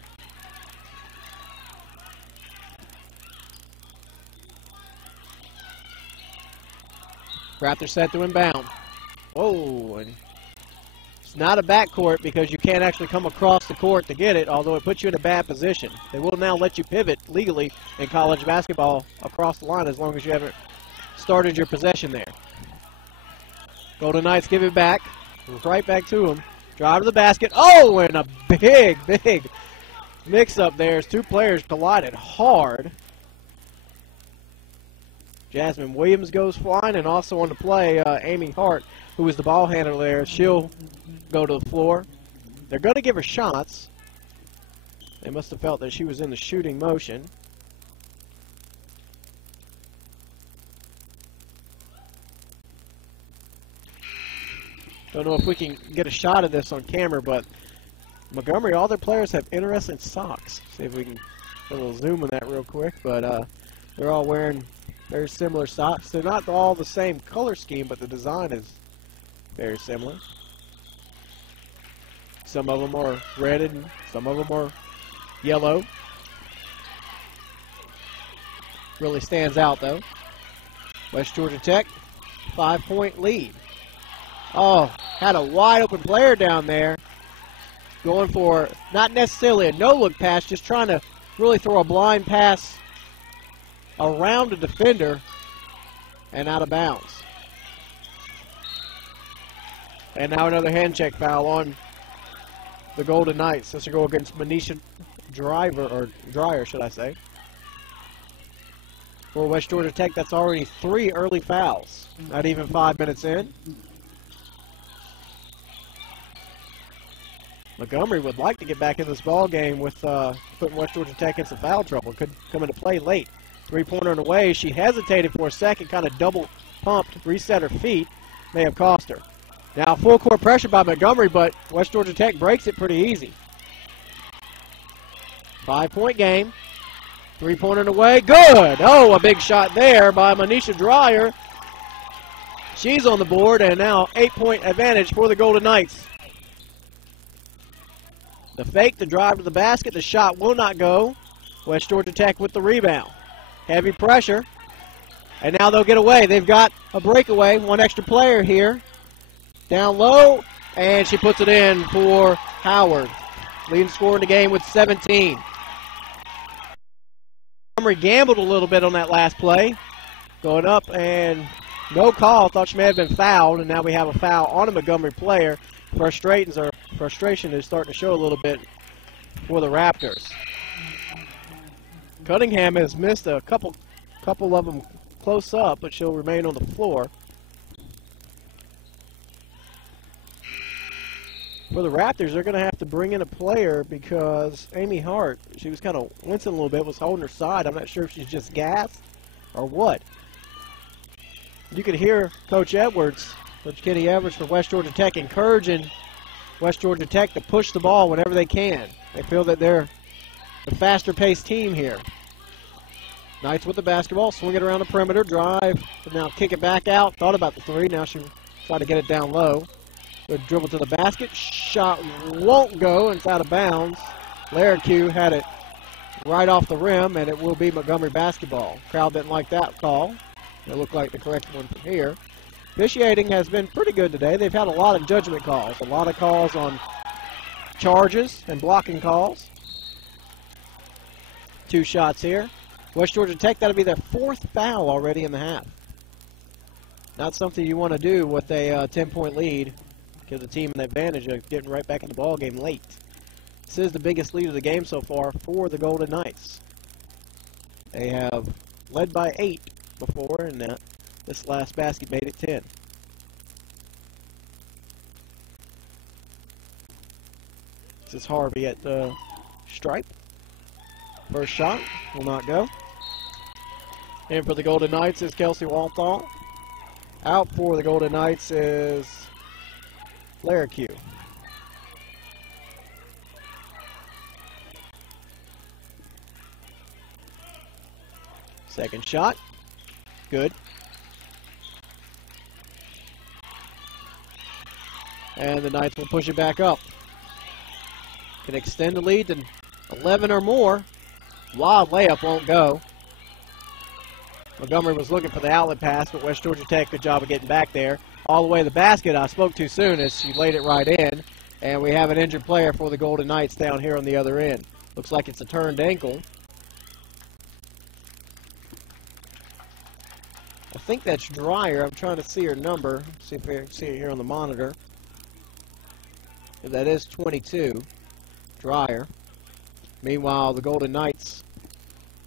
Raptors set to inbound. Oh, and it's not a backcourt because you can't actually come across the court to get it, although it puts you in a bad position. They will now let you pivot legally in college basketball across the line as long as you haven't started your possession there. Golden Knights give it back. Right back to them. Drive to the basket. Oh, and a big mix-up there as 2 players collided hard. Jasmine Williams goes flying, and also on the play, Amy Hart, who is the ball handler there. She'll go to the floor. They're going to give her shots. They must have felt that she was in the shooting motion. Don't know if we can get a shot of this on camera, but Montgomery, all their players have interesting socks. See if we can get a little zoom on that real quick, but they're all wearing very similar socks. They're not all the same color scheme, but the design is very similar. Some of them are red and some of them are yellow. Really stands out, though. West Georgia Tech, 5-point lead. Oh, had a wide open player down there going for not necessarily a no-look pass, just trying to really throw a blind pass around the defender and out of bounds. And now another hand check foul on the Golden Knights. This will go against Manisha Dreyer, should I say. For West Georgia Tech, that's already 3 early fouls. Not even 5 minutes in. Montgomery would like to get back in this ball game with putting West Georgia Tech in some foul trouble. Could come into play late. 3-pointer on the way. She hesitated for a second, kind of double pumped, reset her feet. May have cost her. Now full court pressure by Montgomery, but West Georgia Tech breaks it pretty easy. 5-point game. 3-pointer on the way. Good. Oh, a big shot there by Manisha Dreyer. She's on the board, and now 8-point advantage for the Golden Knights. The fake, the drive to the basket, the shot will not go. West Georgia Tech with the rebound. Heavy pressure. And now they'll get away. They've got a breakaway, 1 extra player here. Down low, and she puts it in for Howard. Leading scorer in the game with 17. Montgomery gambled a little bit on that last play. Going up, and no call. Thought she may have been fouled, and now we have a foul on a Montgomery player. Frustration is starting to show a little bit for the Raptors. Cunningham has missed a couple of them close up, but she'll remain on the floor. For the Raptors, they're going to have to bring in a player because Amy Hart, she was kind of wincing a little bit, was holding her side. I'm not sure if she's just gassed or what. You could hear Coach Edwards, Coach Kenny Edwards for West Georgia Tech, encouraging West Georgia Tech to push the ball whenever they can. They feel that they're the faster-paced team here. Knights with the basketball, swing it around the perimeter, drive, and now kick it back out. Thought about the three, now she tried to get it down low. Good dribble to the basket, shot won't go, and it's out of bounds. Laracue had it right off the rim, and it will be Montgomery basketball. Crowd didn't like that call. It looked like the correct one from here. Officiating has been pretty good today. They've had a lot of judgment calls, a lot of calls on charges and blocking calls. 2 shots here. West Georgia Tech, that'll be their 4th foul already in the half. Not something you want to do with a 10-point lead. Give the team an advantage of getting right back in the ball game late. This is the biggest lead of the game so far for the Golden Knights. They have led by 8 before, and this last basket made it 10. This is Harvey at the stripe. First shot will not go. In for the Golden Knights is Kelsey Walthall. Out for the Golden Knights is Laracue. Second shot. Good. And the Knights will push it back up. Can extend the lead to 11 or more. Wild layup won't go. Montgomery was looking for the outlet pass, but West Georgia Tech, good job of getting back there. All the way to the basket. I spoke too soon as she laid it right in. And we have an injured player for the Golden Knights down here on the other end. Looks like it's a turned ankle. I think that's Dreyer. I'm trying to see her number. See if I can see it here on the monitor. That is 22. Dreyer. Meanwhile, the Golden Knights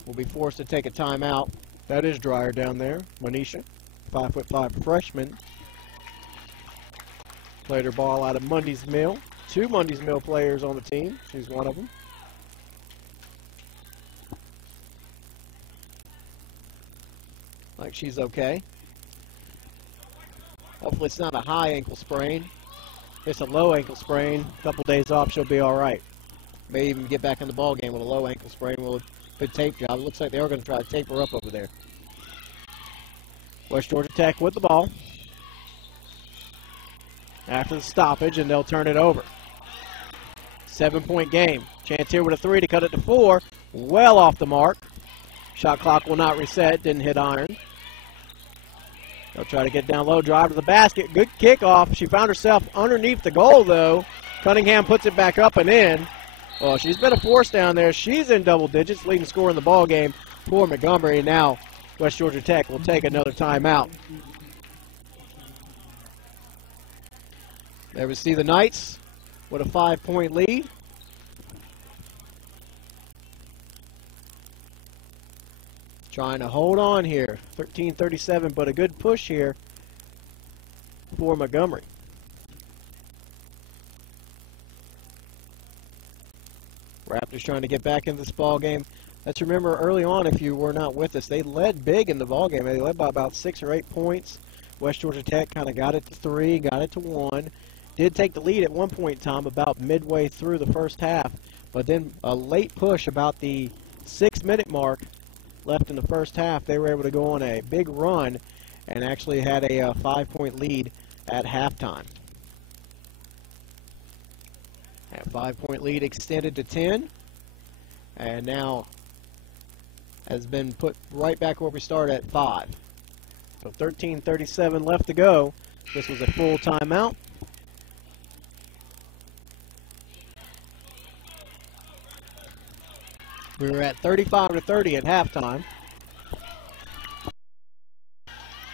will be forced to take a timeout. That is Dreyer down there. Manisha, 5'5" freshman. Played her ball out of Mundy's Mill. 2 Mundy's Mill players on the team. She's one of them. Like she's okay. Hopefully it's not a high ankle sprain. It's a low ankle sprain. A couple days off, she'll be all right. May even get back in the ball game with a low ankle sprain. With a good tape job. It looks like they are going to try to tape her up over there. West Georgia Tech with the ball. After the stoppage, and they'll turn it over. 7-point game. Chance here with a 3 to cut it to 4. Well off the mark. Shot clock will not reset. Didn't hit iron. They'll try to get down low, drive to the basket. Good kickoff. She found herself underneath the goal, though. Cunningham puts it back up and in. Well, she's been a force down there. She's in double digits, leading scorer in the ball game for Montgomery. Now West Georgia Tech will take another timeout. There we see the Knights with a 5-point lead. Trying to hold on here. 13:37, but a good push here for Montgomery. Raptors trying to get back into this ball game. Let's remember early on, if you were not with us, they led big in the ball game. They led by about 6 or 8 points. West Georgia Tech kind of got it to 3, got it to 1. Did take the lead at one point in time about midway through the first half, but then a late push about the 6-minute mark left in the first half. They were able to go on a big run and actually had a 5-point lead at halftime. That 5-point lead extended to 10, and now has been put right back where we started at 5. So 13:37 left to go. This was a full timeout. We were at 35-30 at halftime.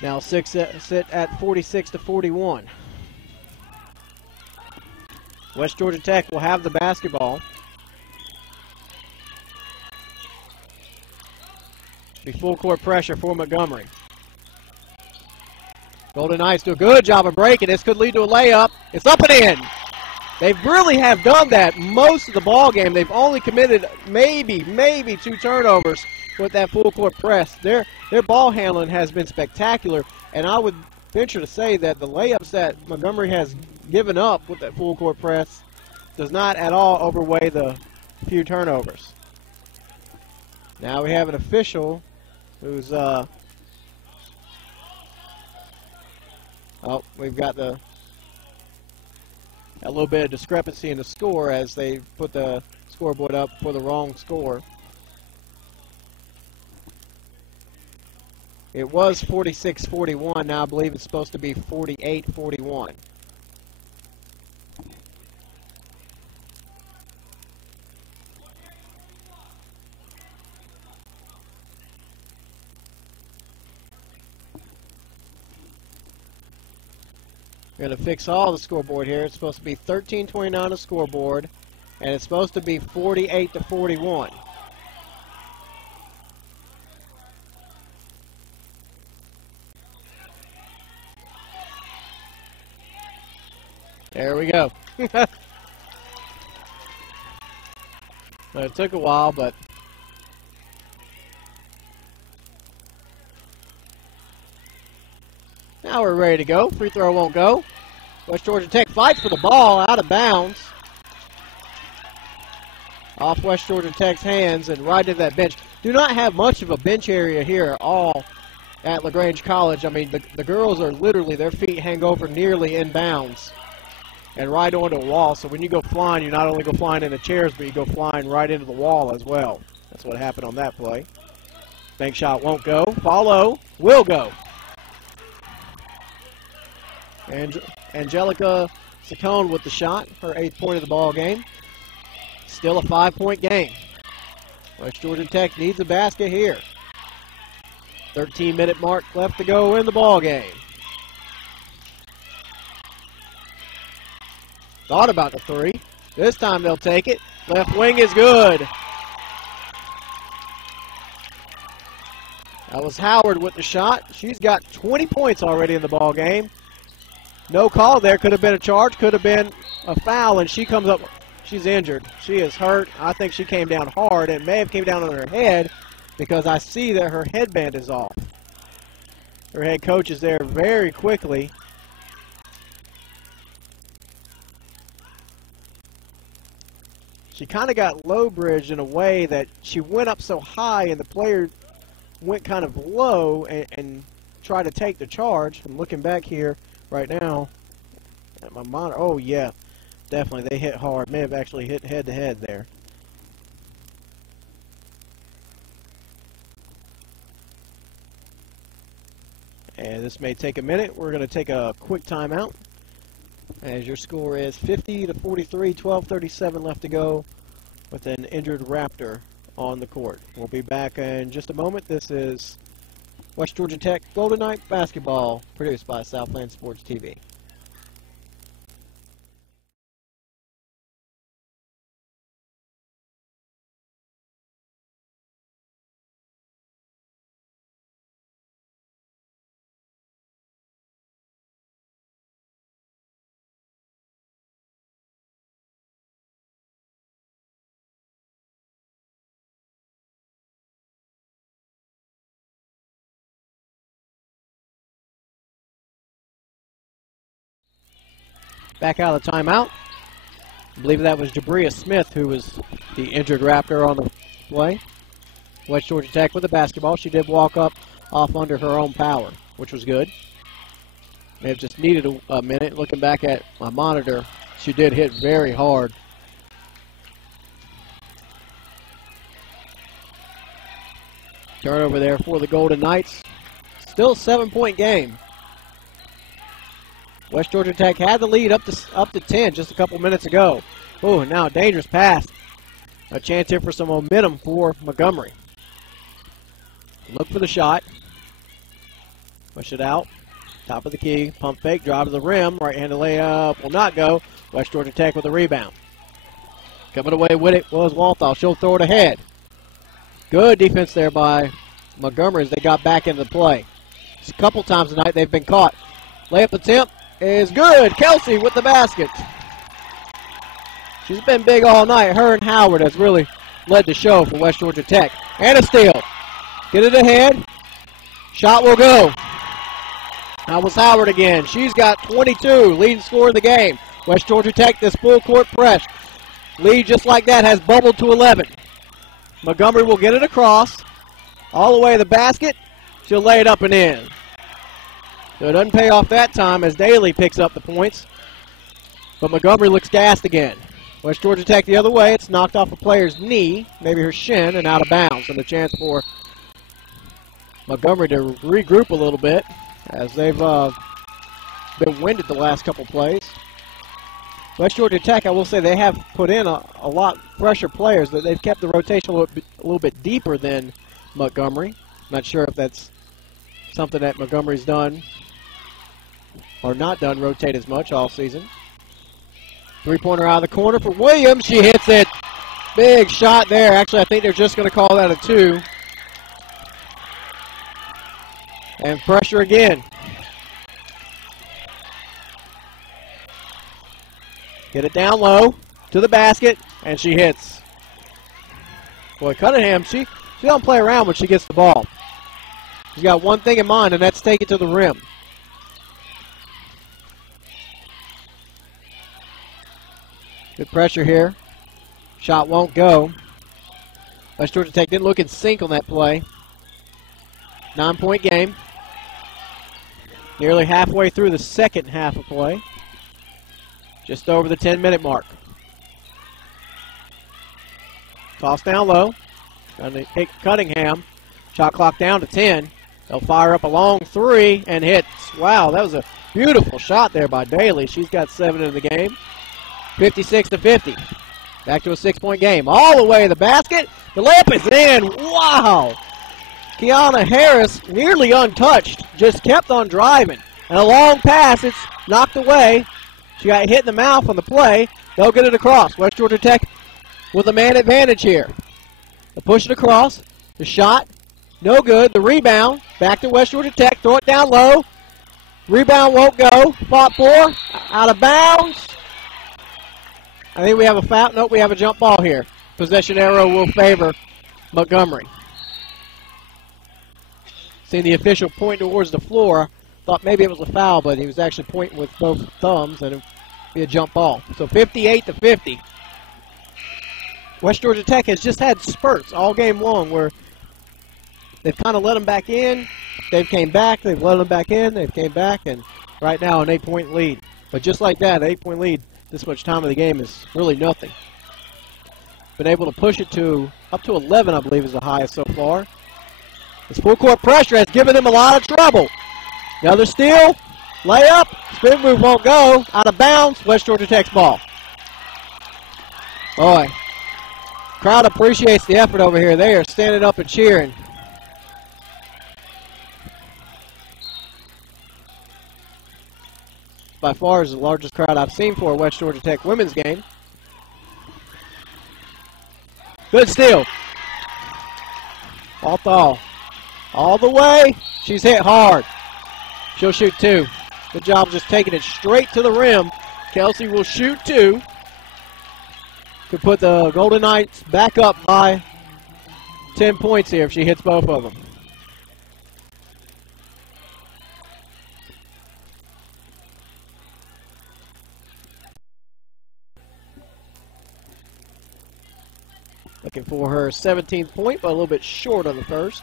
Now sit at 46-41. West Georgia Tech will have the basketball. Be full court pressure for Montgomery. Golden Knights do a good job of breaking. This could lead to a layup. It's up and in. They really have done that most of the ball game. They've only committed maybe 2 turnovers with that full court press. Their ball handling has been spectacular, and I would venture to say that the layups that Montgomery has given up with that full court press does not at all overweigh the few turnovers. Now we have an official who's we've got a little bit of discrepancy in the score as they put the scoreboard up for the wrong score. It was 46-41. Now I believe it's supposed to be 48-41. We're going to fix all the scoreboard here. It's supposed to be 13-29 on the scoreboard, and it's supposed to be 48-41. There we go. It took a while, but now we're ready to go. Free throw won't go. West Georgia Tech fights for the ball out of bounds. Off West Georgia Tech's hands and right into that bench. Do not have much of a bench area here at all at LaGrange College. I mean, the girls are literally, their feet hang over nearly in bounds and right onto a wall. So when you go flying, you not only go flying into chairs, but you go flying right into the wall as well. That's what happened on that play. Bank shot won't go. Follow will go. And Angelica Saccone with the shot, her 8th point of the ball game. Still a 5-point game. West Georgia Tech needs a basket here. 13-minute mark left to go in the ball game. Thought about the three. This time they'll take it. Left wing is good. That was Howard with the shot. She's got 20 points already in the ball game. No call there. Could have been a charge. Could have been a foul, and she comes up. She's injured. She is hurt. I think she came down hard. It may have came down on her head because I see that her headband is off. Her head coach is there very quickly. She kind of got low bridged in a way that she went up so high and the player went kind of low and tried to take the charge. I'm looking back here right now at my monitor. Oh, yeah, definitely. They hit hard. May have actually hit head-to-head there. And this may take a minute. We're going to take a quick timeout. As your score is 50-43, 12:37 left to go with an injured Raptor on the court. We'll be back in just a moment. This is West Georgia Tech Golden Knight basketball, produced by Southland Sports TV. Back out of the timeout. I believe that was Jabria Smith who was the injured Raptor on the play. West Georgia Tech with the basketball. She did walk up off under her own power, which was good. May have just needed a minute. Looking back at my monitor, she did hit very hard. Turnover there for the Golden Knights. Still a 7-point game. West Georgia Tech had the lead up to 10 just a couple minutes ago. Oh, now a dangerous pass. A chance here for some momentum for Montgomery. Look for the shot. Push it out. Top of the key. Pump fake. Drive to the rim. Right-handed layup will not go. West Georgia Tech with the rebound. Coming away with it was Walthall. She'll throw it ahead. Good defense there by Montgomery as they got back into the play. Just a couple times tonight they've been caught. Layup attempt is good. Kelsey with the basket. She's been big all night. Her and Howard has really led the show for West Georgia Tech. And a steal. Get it ahead. Shot will go. That was Howard again. She's got 22. Leading scorer in the game. West Georgia Tech, this full court press. Lead just like that has bubbled to 11. Montgomery will get it across. all the way to the basket. She'll lay it up and in. So it doesn't pay off that time as Daly picks up the points. But Montgomery looks gassed again. West Georgia Tech the other way. It's knocked off a player's knee, maybe her shin, and out of bounds. And a chance for Montgomery to regroup a little bit as they've been winded the last couple plays. West Georgia Tech, I will say, they have put in a lot fresher players. That they've kept the rotation a little bit deeper than Montgomery. Not sure if that's something that Montgomery's done or not done, rotate as much all season. Three-pointer out of the corner for Williams. She hits it. Big shot there. Actually, I think they're just going to call that a 2. And pressure again. Get it down low to the basket, and she hits. Boy, Cunningham, she don't play around when she gets the ball. She's got one thing in mind, and that's take it to the rim. Good pressure here. Shot won't go. West Georgia Tech didn't look in sync on that play. 9-point game. Nearly halfway through the second half of play. Just over the 10-minute mark. Toss down low. Cunningham. Shot clock down to 10. They'll fire up a long 3 and hits. Wow, that was a beautiful shot there by Daly. She's got 7 in the game. 56-50. Back to a 6-point game. All the way to the basket. The layup is in. Wow. Kiana Harris, nearly untouched, just kept on driving. And a long pass. It's knocked away. She got hit in the mouth on the play. They'll get it across. West Georgia Tech with a man advantage here. They push it across. The shot, no good. The rebound, back to West Georgia Tech. Throw it down low. Rebound won't go. Fought for. Out of bounds. I think we have a foul. Nope, we have a jump ball here. Possession arrow will favor Montgomery. Seeing the official point towards the floor. Thought maybe it was a foul, but he was actually pointing with both thumbs, and it would be a jump ball. So 58-50. West Georgia Tech has just had spurts all game long where they've kind of let them back in. They've came back. They've let them back in. They've came back, and right now an 8-point lead. But just like that, an 8-point lead this much time of the game is really nothing. Been able to push it to up to 11, I believe, is the highest so far. This full court pressure has given them a lot of trouble. Another steal, layup, spin move won't go, out of bounds, West Georgia Tech's ball. Boy, crowd appreciates the effort over here. They are standing up and cheering. By far is the largest crowd I've seen for a West Georgia Tech women's game. Good steal. All the way, she's hit hard. She'll shoot 2. Good job just taking it straight to the rim. Kelsey will shoot 2. Could put the Golden Knights back up by 10 points here if she hits both of them. Looking for her 17th point, but a little bit short on the first.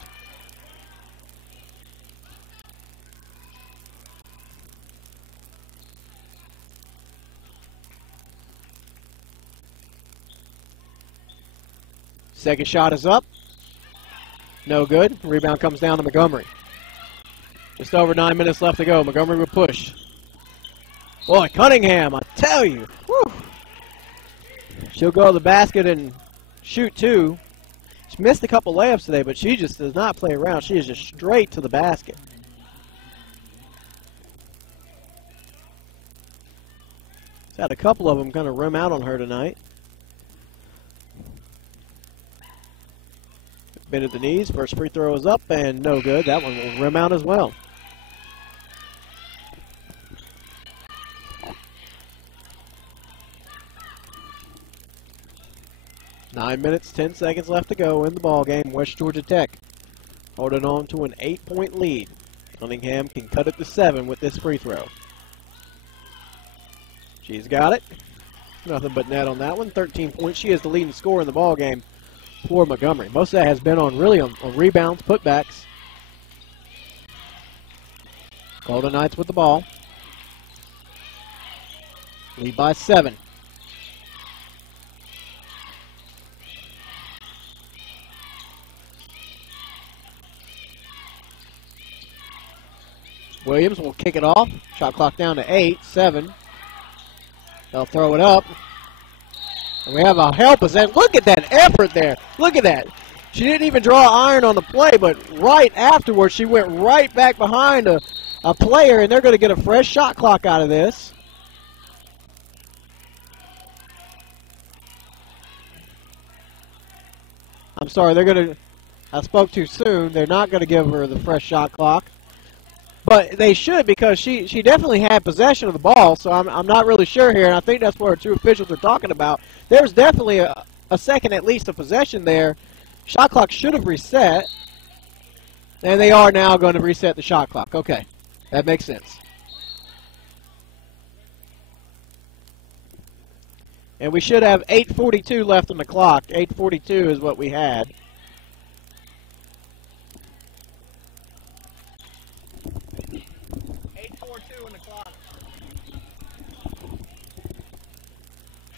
Second shot is up. No good. Rebound comes down to Montgomery. Just over 9 minutes left to go. Montgomery will push. Boy, Cunningham, I tell you. Whew. She'll go to the basket and shoot 2. She missed a couple layups today, but she just does not play around. She is just straight to the basket. She's had a couple of them kind of rim out on her tonight. Bend at the knees. First free throw is up and no good. That one will rim out as well. Nine minutes, 10 seconds left to go in the ball game. West Georgia Tech holding on to an 8-point lead. Cunningham can cut it to 7 with this free throw. She's got it. Nothing but net on that one. 13 points. She is the leading scorer in the ball game for Montgomery. Most of that has been on rebounds, putbacks. Golden Knights with the ball. Lead by 7. Williams will kick it off. Shot clock down to 8, 7. They'll throw it up. And we have a help us. And look at that effort there. Look at that. She didn't even draw an iron on the play, but right afterwards she went right back behind a player, and they're going to get a fresh shot clock out of this. I'm sorry, I spoke too soon. They're not going to give her the fresh shot clock. But they should, because she definitely had possession of the ball, so I'm not really sure here, and I think that's what our two officials are talking about. There's definitely a second at least of possession there. Shot clock should have reset, and they are now going to reset the shot clock. Okay, that makes sense. And we should have 8:42 left on the clock. 8:42 is what we had.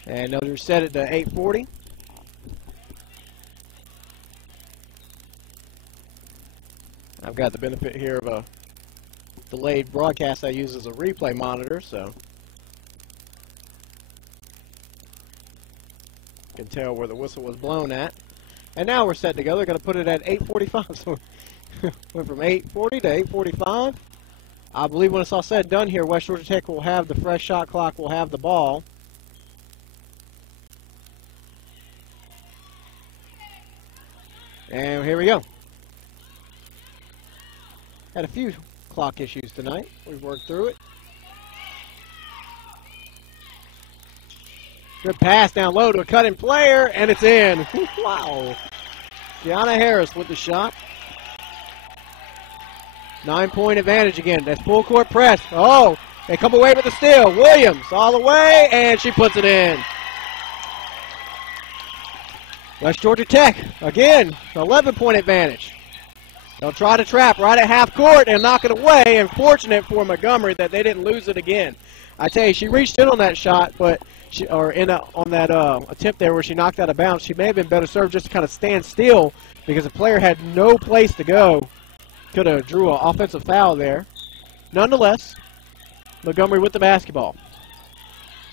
And they'll reset it to 8:40. I've got the benefit here of a delayed broadcast I use as a replay monitor, so you can tell where the whistle was blown at. And now we're set to go. They're going to put it at 8:45. So went from 8:40 to 8:45. I believe when it's all said and done here, West Georgia Tech will have the fresh shot clock, will have the ball. And here we go. Had a few clock issues tonight. We've worked through it. Good pass down low to a cut-in player, and it's in. Wow. Gianna Harris with the shot. 9-point advantage again. That's full court press. Oh, they come away with the steal. Williams all the way, and she puts it in. West Georgia Tech, again, 11-point advantage. They'll try to trap right at half court and knock it away, and fortunate for Montgomery that they didn't lose it again. I tell you, she reached in on that shot, but on that attempt there where she knocked out of bounds, she may have been better served just to kind of stand still because the player had no place to go. Could have drew an offensive foul there. Nonetheless, Montgomery with the basketball.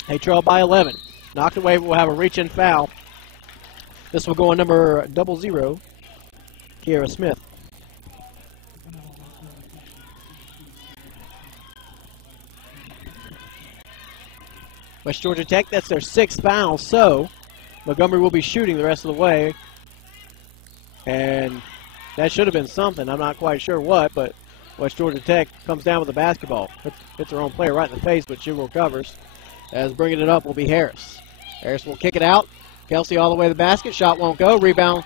They trail by 11. Knocked away, but we'll have a reach-in foul. This will go on number 00, Kiera Smith. West Georgia Tech, that's their 6th foul, so Montgomery will be shooting the rest of the way. And that should have been something. I'm not quite sure what, but West Georgia Tech comes down with the basketball. Hits their own player right in the face, but she recovers. As bringing it up will be Harris. Harris will kick it out. Kelsey all the way to the basket. Shot won't go. Rebound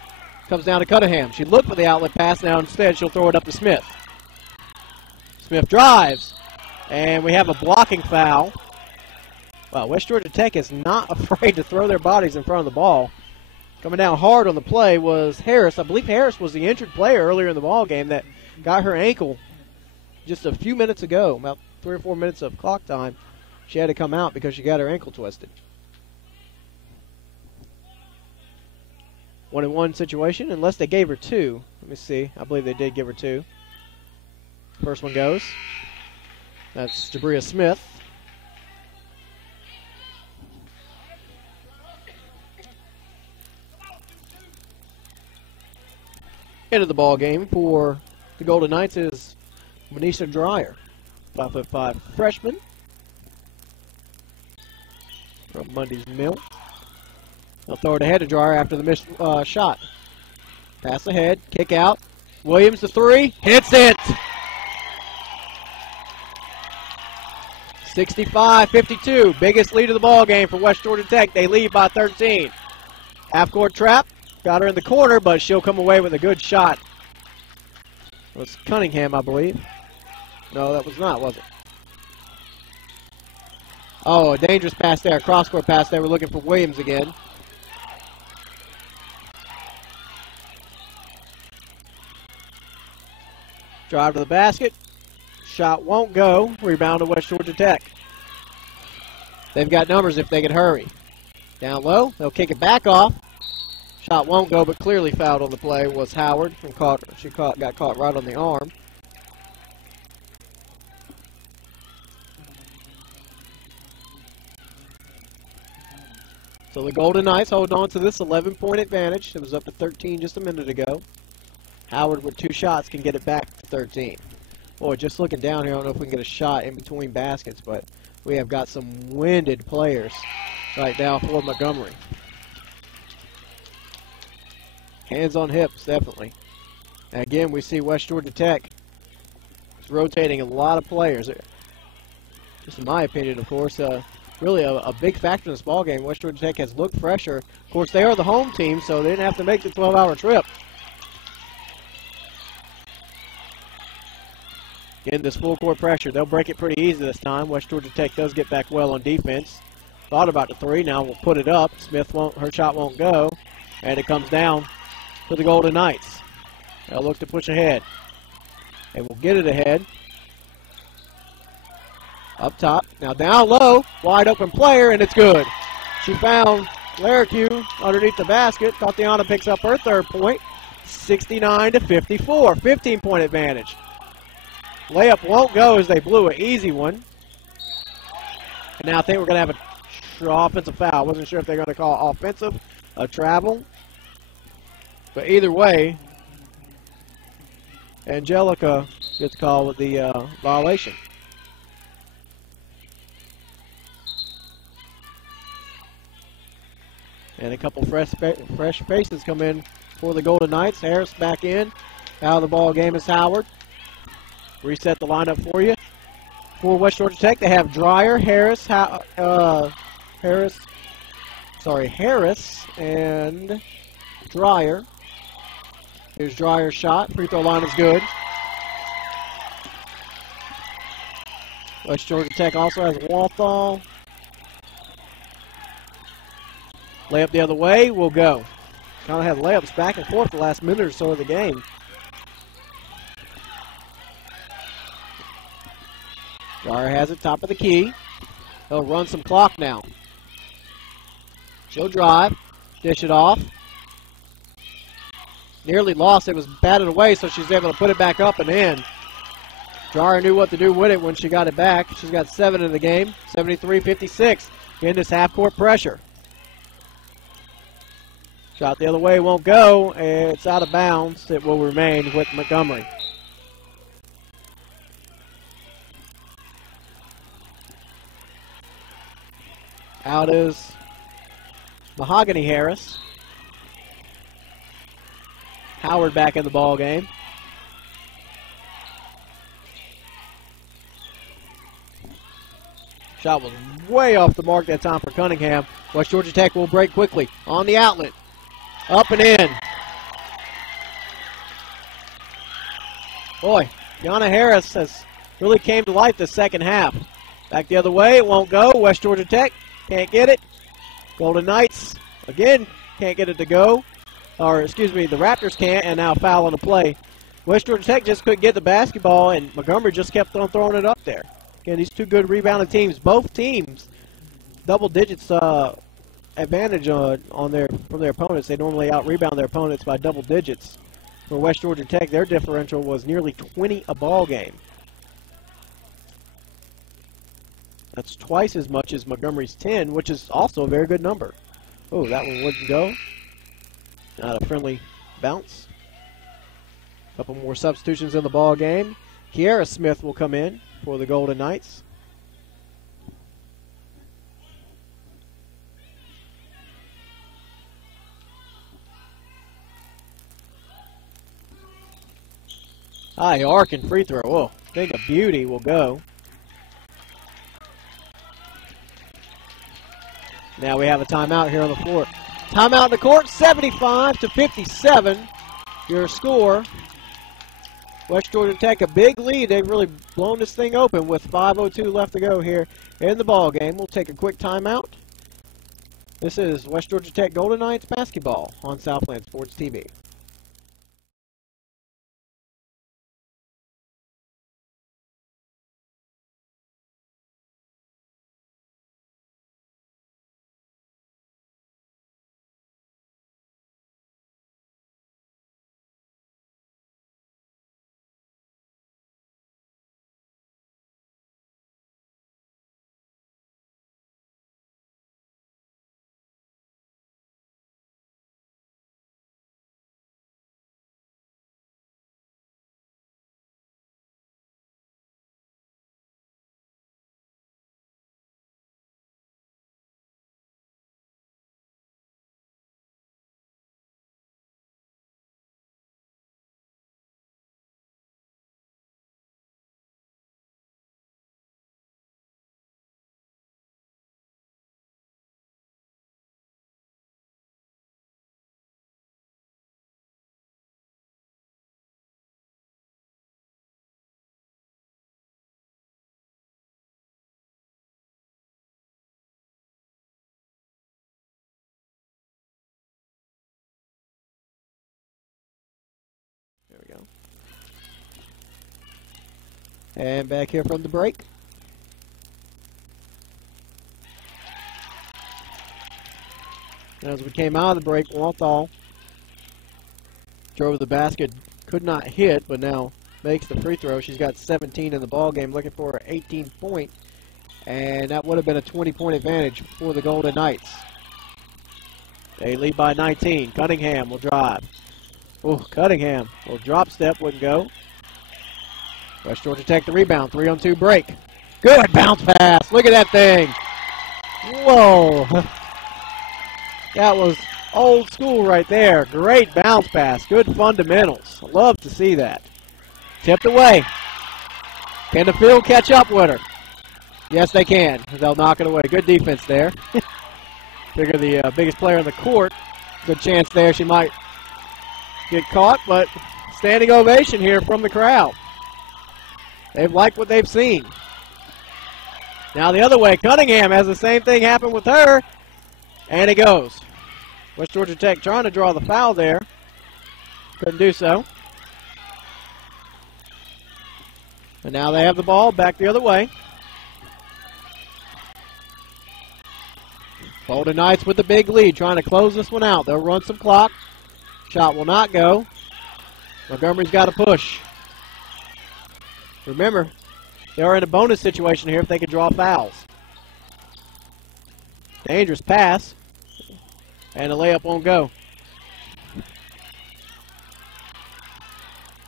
comes down to Cunningham. She looked for the outlet pass. Now instead she'll throw it up to Smith. Smith drives. And we have a blocking foul. Wow, West Georgia Tech is not afraid to throw their bodies in front of the ball. Coming down hard on the play was Harris. I believe Harris was the injured player earlier in the ball game that got her ankle just a few minutes ago. About 3 or 4 minutes of clock time. She had to come out because she got her ankle twisted. 1-and-1 situation, unless they gave her 2. Let me see. I believe they did give her 2. First one goes. That's Jabria Smith. Into the ball game for the Golden Knights is Manisha Dreyer, 5'5" freshman from Mundy's Mill. They'll throw it ahead to Dreyer after the missed shot. Pass ahead, kick out. Williams the 3, hits it. 65-52, biggest lead of the ball game for West Georgia Tech. They lead by 13. Half-court trap, got her in the corner, but she'll come away with a good shot. It was Cunningham, I believe. No, that was not, was it? Oh, a dangerous pass there, cross-court pass there. We're looking for Williams again. Drive to the basket. Shot won't go. Rebound to West Georgia Tech. They've got numbers if they can hurry. Down low. They'll kick it back off. Shot won't go, but clearly fouled on the play was Howard. And got caught right on the arm. So the Golden Knights hold on to this 11-point advantage. It was up to 13 just a minute ago. Howard with 2 shots can get it back to 13. Boy, just looking down here, I don't know if we can get a shot in between baskets, but we have got some winded players right now for Montgomery. Hands on hips, definitely. And again, we see West Georgia Tech is rotating a lot of players. Just in my opinion, of course, really a big factor in this ball game. West Georgia Tech has looked fresher. Of course, they are the home team, so they didn't have to make the 12-hour trip. Again, this full court pressure. They'll break it pretty easy this time. West Georgia Tech does get back well on defense. Thought about the 3. Now we'll put it up. Smith won't. Her shot won't go, and it comes down to the Golden Knights. They'll look to push ahead. They will get it ahead. Up top. Now down low. Wide open player, and it's good. She found Laracue underneath the basket. Tatiana picks up her 3rd point. 69-54. 15-point advantage. Layup won't go as they blew an easy one. And now I think we're going to have an offensive foul. I wasn't sure if they're going to call offensive, a travel. But either way, Angelica gets called with the violation. And a couple fresh faces come in for the Golden Knights. Harris back in. Out of the ball game is Howard. Reset the lineup for you. For West Georgia Tech, they have Dreyer, Harris, Harris, and Dreyer. Here's Dreyer's shot. Free throw line is good. West Georgia Tech also has Walthall. Layup the other way will go. Kind of had layups back and forth the last minute or so of the game. Dreyer has it, top of the key. He'll run some clock now. She'll drive, dish it off. Nearly lost it, was batted away, so she's able to put it back up and in. Dreyer knew what to do with it when she got it back. She's got 7 in the game, 73-56. Again, this half-court pressure. Shot the other way, won't go. It's out of bounds. It will remain with Montgomery. Out is Mahogany Harris. Howard back in the ball game. Shot was way off the mark that time for Cunningham. West Georgia Tech will break quickly on the outlet. Up and in. Boy, Yana Harris has really came to life the second half. Back the other way, it won't go. West Georgia Tech can't get it. Golden Knights, again, can't get it to go. Or, excuse me, the Raptors can't, and now foul on the play. West Georgia Tech just couldn't get the basketball, and Montgomery just kept on throwing it up there. Again, these 2 good rebounding teams. Both teams, double digits advantage from their opponents. They normally out-rebound their opponents by double digits. For West Georgia Tech, their differential was nearly 20 a ball game. That's twice as much as Montgomery's 10, which is also a very good number. Oh, that one wouldn't go. Not a friendly bounce. A couple more substitutions in the ball game. Kiara Smith will come in for the Golden Knights. High arc and free throw. Oh, think a beauty will go. Now we have a timeout here on the floor. Timeout in the court, 75-57. Your score. West Georgia Tech, a big lead. They've really blown this thing open with 5:02 left to go here in the ball game. We'll take a quick timeout. This is West Georgia Tech Golden Knights basketball on Southland Sports TV. And back here from the break. As we came out of the break, Walthall drove the basket, could not hit, but now makes the free throw. She's got 17 in the ball game, looking for her 18th point, and that would have been a 20-point advantage for the Golden Knights. They lead by 19. Cunningham will drive. Oh, Cunningham will drop step, wouldn't go. West Georgia Tech the rebound, 3-on-2 break. Good bounce pass. Look at that thing. Whoa. That was old school right there. Great bounce pass. Good fundamentals. Love to see that. Tipped away. Can the field catch up with her? Yes, they can. They'll knock it away. Good defense there. Figure the biggest player on the court. Good chance there she might get caught, but standing ovation here from the crowd. They've liked what they've seen. Now the other way, Cunningham has the same thing happen with her, and it goes. West Georgia Tech trying to draw the foul there. Couldn't do so. And now they have the ball back the other way. Golden Knights with the big lead, trying to close this one out. They'll run some clock. Shot will not go. Montgomery's got to push. Remember, they are in a bonus situation here if they can draw fouls. Dangerous pass. And the layup won't go.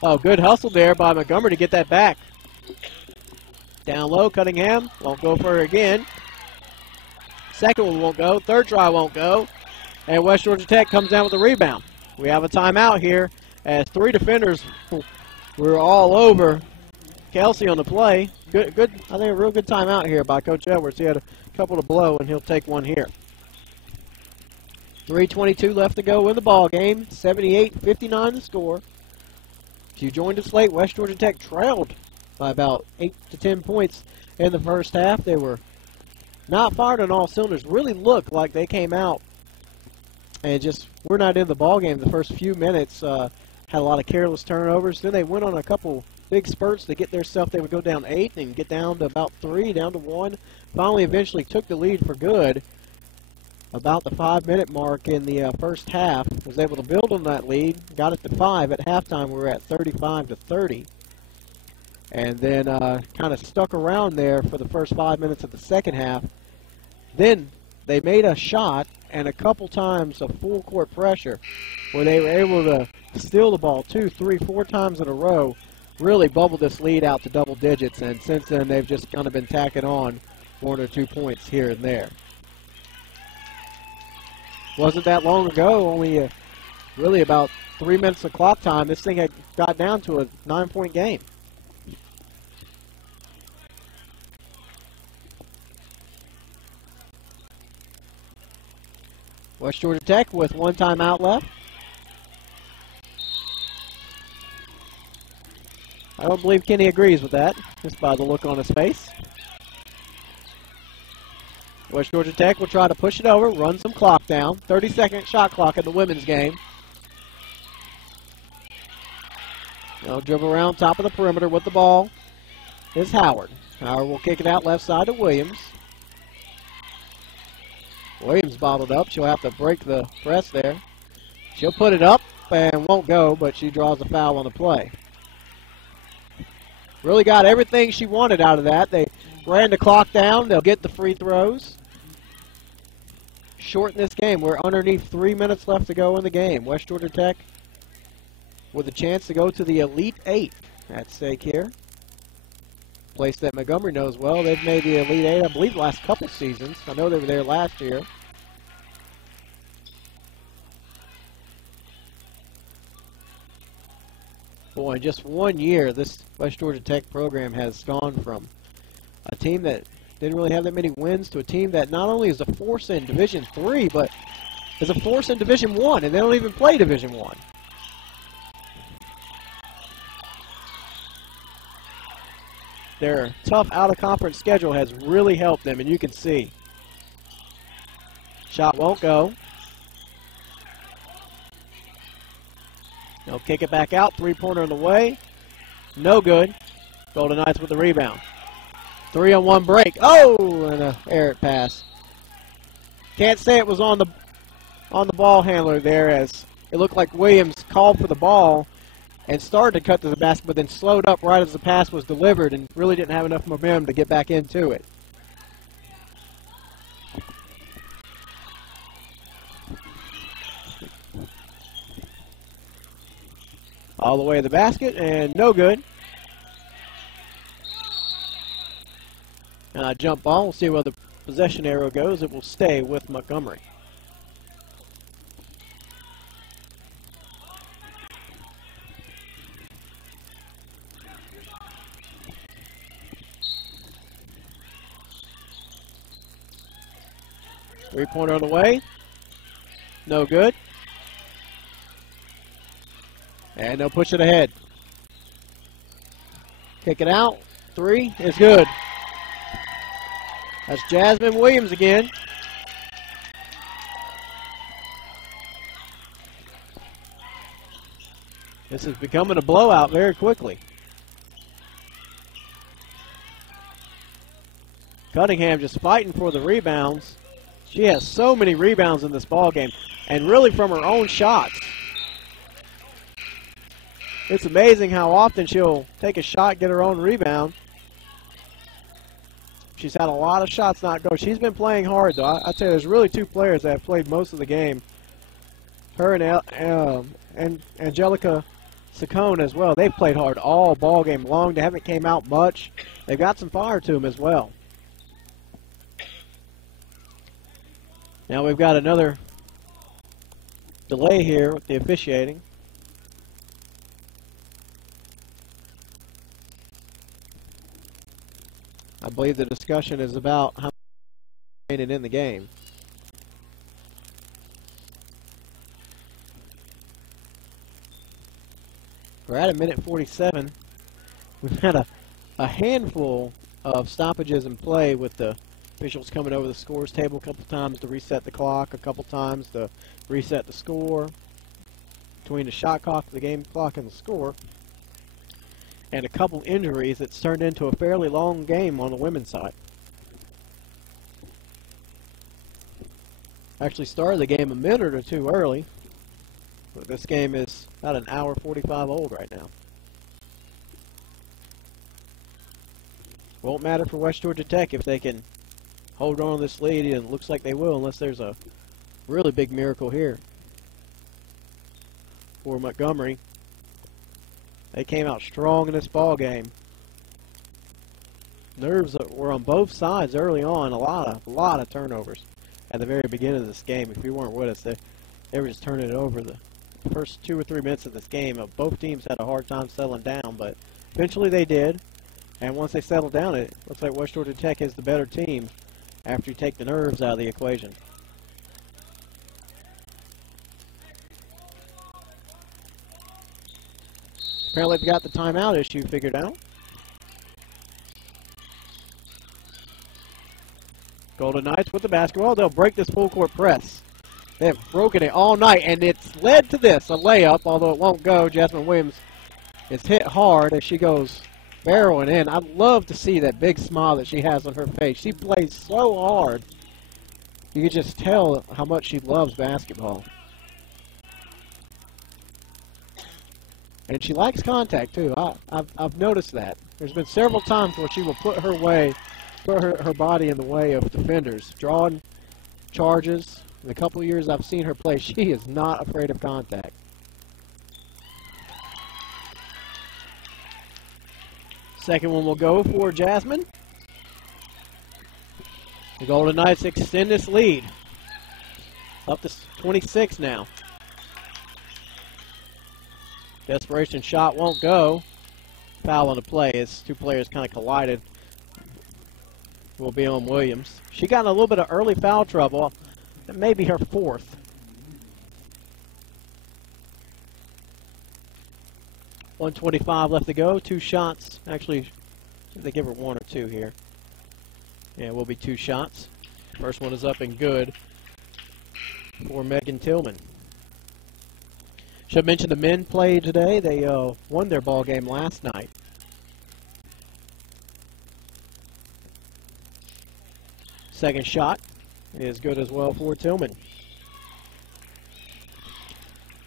Oh, good hustle there by Montgomery to get that back. Down low, Cunningham. Won't go for her again. Second one won't go. Third try won't go. And West Georgia Tech comes down with the rebound. We have a timeout here as three defenders were all over Kelsey on the play. Good. I think a real good timeout here by Coach Edwards. He had a couple to blow, and he'll take one here. 3:22 left to go in the ball game. 78-59 the score. If you joined us late, West Georgia Tech trailed by about 8 to 10 points in the first half. They were not fired on all cylinders. Really looked like they came out and just were not in the ball game the first few minutes. Had a lot of careless turnovers. Then they went on a couple big spurts to get their stuff. They would go down 8 and get down to about 3, down to 1. Finally, eventually took the lead for good. About the 5-minute mark in the first half, was able to build on that lead. Got it to 5 at halftime. We were at 35-30, and then kind of stuck around there for the first 5 minutes of the second half. Then they made a shot and a couple times of full court pressure where they were able to steal the ball 2, 3, 4 times in a row. Really bubbled this lead out to double digits, and since then they've just kind of been tacking on 1 or 2 points here and there. Wasn't that long ago, only really about 3 minutes of clock time, this thing had got down to a 9-point game. West Georgia Tech with 1 timeout left. I don't believe Kenny agrees with that, just by the look on his face. West Georgia Tech will try to push it over, run some clock down. 30-second shot clock in the women's game. They'll dribble around top of the perimeter with the ball. Is Howard. Howard will kick it out left side to Williams. Williams bottled up. She'll have to break the press there. She'll put it up and won't go, but she draws a foul on the play. Really got everything she wanted out of that. They ran the clock down. They'll get the free throws. Shorten this game. We're underneath 3 minutes left to go in the game. West Georgia Tech with a chance to go to the Elite 8 at stake here. Place that Montgomery knows well. They've made the Elite 8, I believe, the last couple seasons. I know they were there last year. Boy, in just 1 year, this West Georgia Tech program has gone from a team that didn't really have that many wins to a team that not only is a force in Division III, but is a force in Division I, and they don't even play Division I. Their tough out-of-conference schedule has really helped them, and you can see. Shot won't go. They'll kick it back out. 3-pointer on the way. No good. Golden Knights with the rebound. 3-on-1 break. Oh, and an errant pass. Can't say it was on the ball handler there, as it looked like Williams called for the ball and started to cut to the basket, but then slowed up right as the pass was delivered and really didn't have enough momentum to get back into it. All the way to the basket, and no good. Jump ball. We'll see where the possession arrow goes. It will stay with Montgomery. Three-pointer on the way. No good. And they'll push it ahead. Kick it out. Three is good. That's Jasmine Williams again. This is becoming a blowout very quickly. Cunningham just fighting for the rebounds. She has so many rebounds in this ball game, and really from her own shots. It's amazing how often she'll take a shot, get her own rebound. She's had a lot of shots not go. She's been playing hard, though. I tell you, there's really two players that have played most of the game. Her and Angelica Saccone as well. They've played hard all ball game long. They haven't came out much. They've got some fire to them as well. Now we've got another delay here with the officiating. I believe the discussion is about how many in the game. We're at a minute 47. We've had a handful of stoppages in play with the officials coming over the scores table a couple times to reset the clock, a couple times to reset the score between the shot clock, the game clock, and the score. And a couple injuries that's turned into a fairly long game on the women's side. Actually started the game a minute or two early, but this game is about an hour 45 old right now. Won't matter for West Georgia Tech if they can hold on to this lead, and it looks like they will unless there's a really big miracle here. For Montgomery, they came out strong in this ball game. Nerves were on both sides early on. A lot of turnovers at the very beginning of this game. If you weren't with us, they were just turning it over. The first 2 or 3 minutes of this game, both teams had a hard time settling down, but eventually they did. And once they settled down, it looks like West Georgia Tech is the better team after you take the nerves out of the equation. Apparently they've got the timeout issue figured out. Golden Knights with the basketball. They'll break this full court press. They have broken it all night, and it's led to this, a layup, although it won't go. Jasmine Williams is hit hard as she goes barreling in. I love to see that big smile that she has on her face. She plays so hard. You can just tell how much she loves basketball. And she likes contact, too. I've noticed that. There's been several times where she will put her body in the way of defenders, drawing charges. In the couple of years I've seen her play, she is not afraid of contact. Second one will go for Jasmine. The Golden Knights extend this lead. Up to 26 now. Desperation shot won't go. Foul on the play as two players kind of collided. Will be on Williams. She got in a little bit of early foul trouble. That may be her fourth. .125 left to go. 2 shots. Actually, they give her 1 or 2 here. Yeah, it will be 2 shots. First one is up and good for Megan Tillman. Should mention the men played today. They won their ball game last night. Second shot is good as well for Tillman.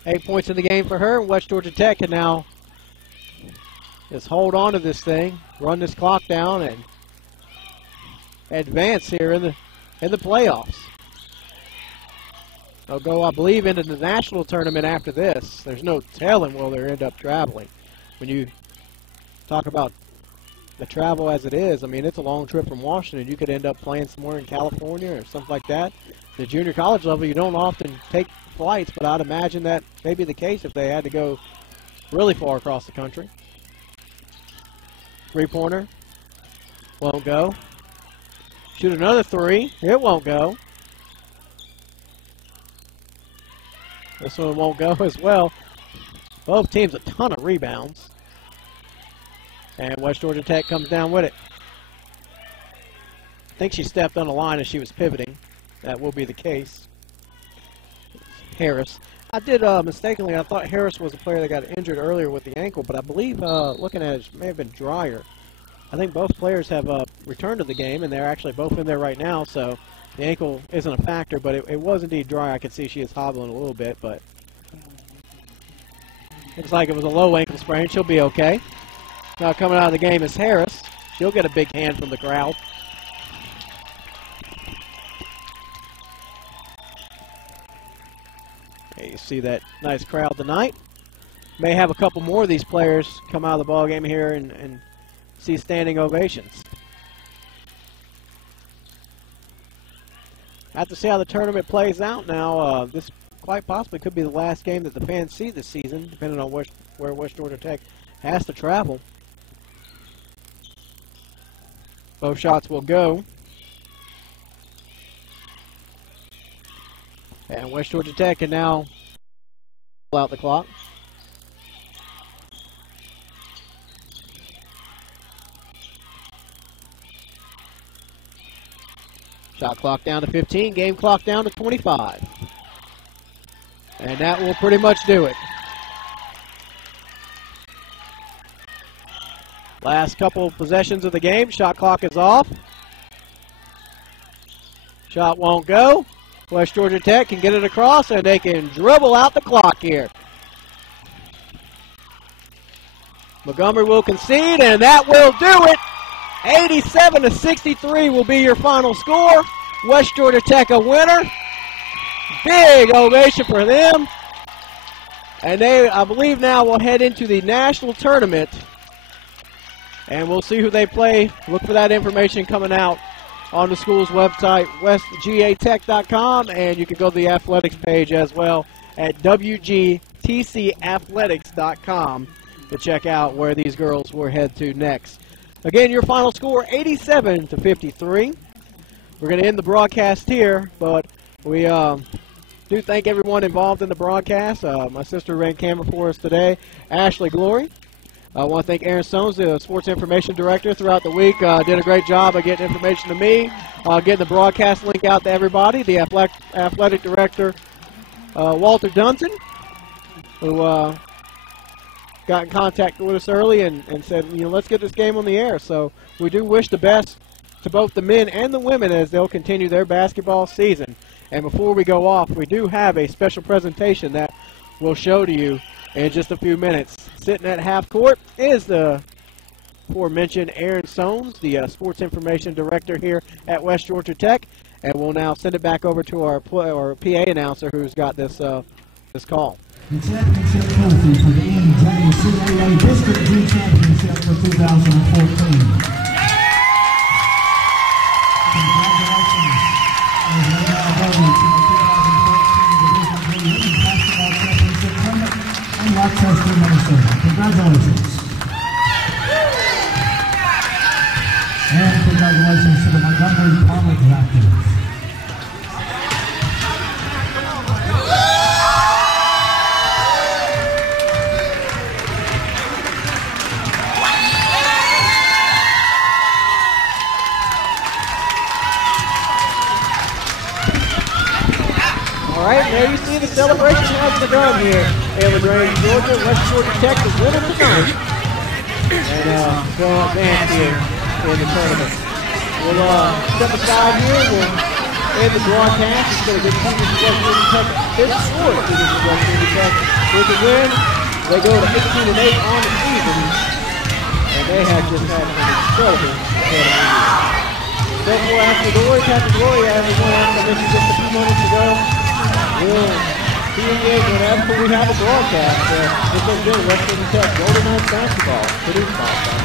8 points in the game for her. West Georgia Tech can now just hold on to this thing, run this clock down, and advance here in the playoffs. They'll go, I believe, into the national tournament after this. There's no telling where they'll end up traveling. When you talk about the travel as it is, I mean, it's a long trip from Washington. You could end up playing somewhere in California or something like that. The junior college level, you don't often take flights, but I'd imagine that may be the case if they had to go really far across the country. Three-pointer. Won't go. Shoot another three. It won't go. This one won't go as well. Both teams a ton of rebounds. And West Georgia Tech comes down with it. I think she stepped on the line as she was pivoting. That will be the case. Harris. I did mistakenly, I thought Harris was a player that got injured earlier with the ankle, but I believe, looking at it, it may have been Dreyer. I think both players have returned to the game, and they're actually both in there right now, so the ankle isn't a factor, but it was indeed Dreyer. I could see she is hobbling a little bit, but looks like it was a low ankle sprain. She'll be okay. Now coming out of the game is Harris. She'll get a big hand from the crowd. You see that nice crowd tonight. May have a couple more of these players come out of the ball game here and see standing ovations. Have to see how the tournament plays out now. This quite possibly could be the last game that the fans see this season, depending on where West Georgia Tech has to travel. Both shots will go. And West Georgia Tech can now pull out the clock. Shot clock down to 15, game clock down to 25. And that will pretty much do it. Last couple of possessions of the game, shot clock is off. Shot won't go. West Georgia Tech can get it across, and they can dribble out the clock here. Montgomery will concede, and that will do it. 87-63 will be your final score. West Georgia Tech a winner. Big ovation for them. And they, I believe now, will head into the national tournament. And we'll see who they play. Look for that information coming out on the school's website, westgatech.com, and you can go to the athletics page as well at wgtcathletics.com to check out where these girls will head to next. Again, your final score, 87-53. We're going to end the broadcast here, but we do thank everyone involved in the broadcast. My sister ran camera for us today, Ashley Glory. I want to thank Aaron Stones, the sports information director, throughout the week. Did a great job of getting information to me, getting the broadcast link out to everybody. The athletic director, Walter Dunton, who got in contact with us early and said, you know, let's get this game on the air. So we do wish the best to both the men and the women as they'll continue their basketball season. And before we go off, we do have a special presentation that we'll show to you in just a few minutes. Sitting at half court is the aforementioned Aaron Stones, the sports information director here at West Georgia Tech. And we'll now send it back over to our PA announcer who's got this this call. The championship trophy for the NJCAA District G Championship for 2014. Congratulations as we now go to the 2014 Division III Basketball Championship tournament in Rochester, Minnesota. Congratulations. And congratulations to the Montgomery College Raptors. All right, there you see the celebration has begun here in LaGrange, Georgia. West Georgia Tech is winning tonight and going to advance here in the tournament. We'll step aside here. We'll end the broadcast. It's going to give West Virginia Tech fifth score to West Virginia Tech. With the win, they go to 18-8 on the season, and they have just had an incredible year. So for after Glory, Captain Glory, everyone else I mentioned just a few moments ago, we'll be engaged whenever we have a broadcast. This has been West Virginia Tech Golden Knights basketball, produced by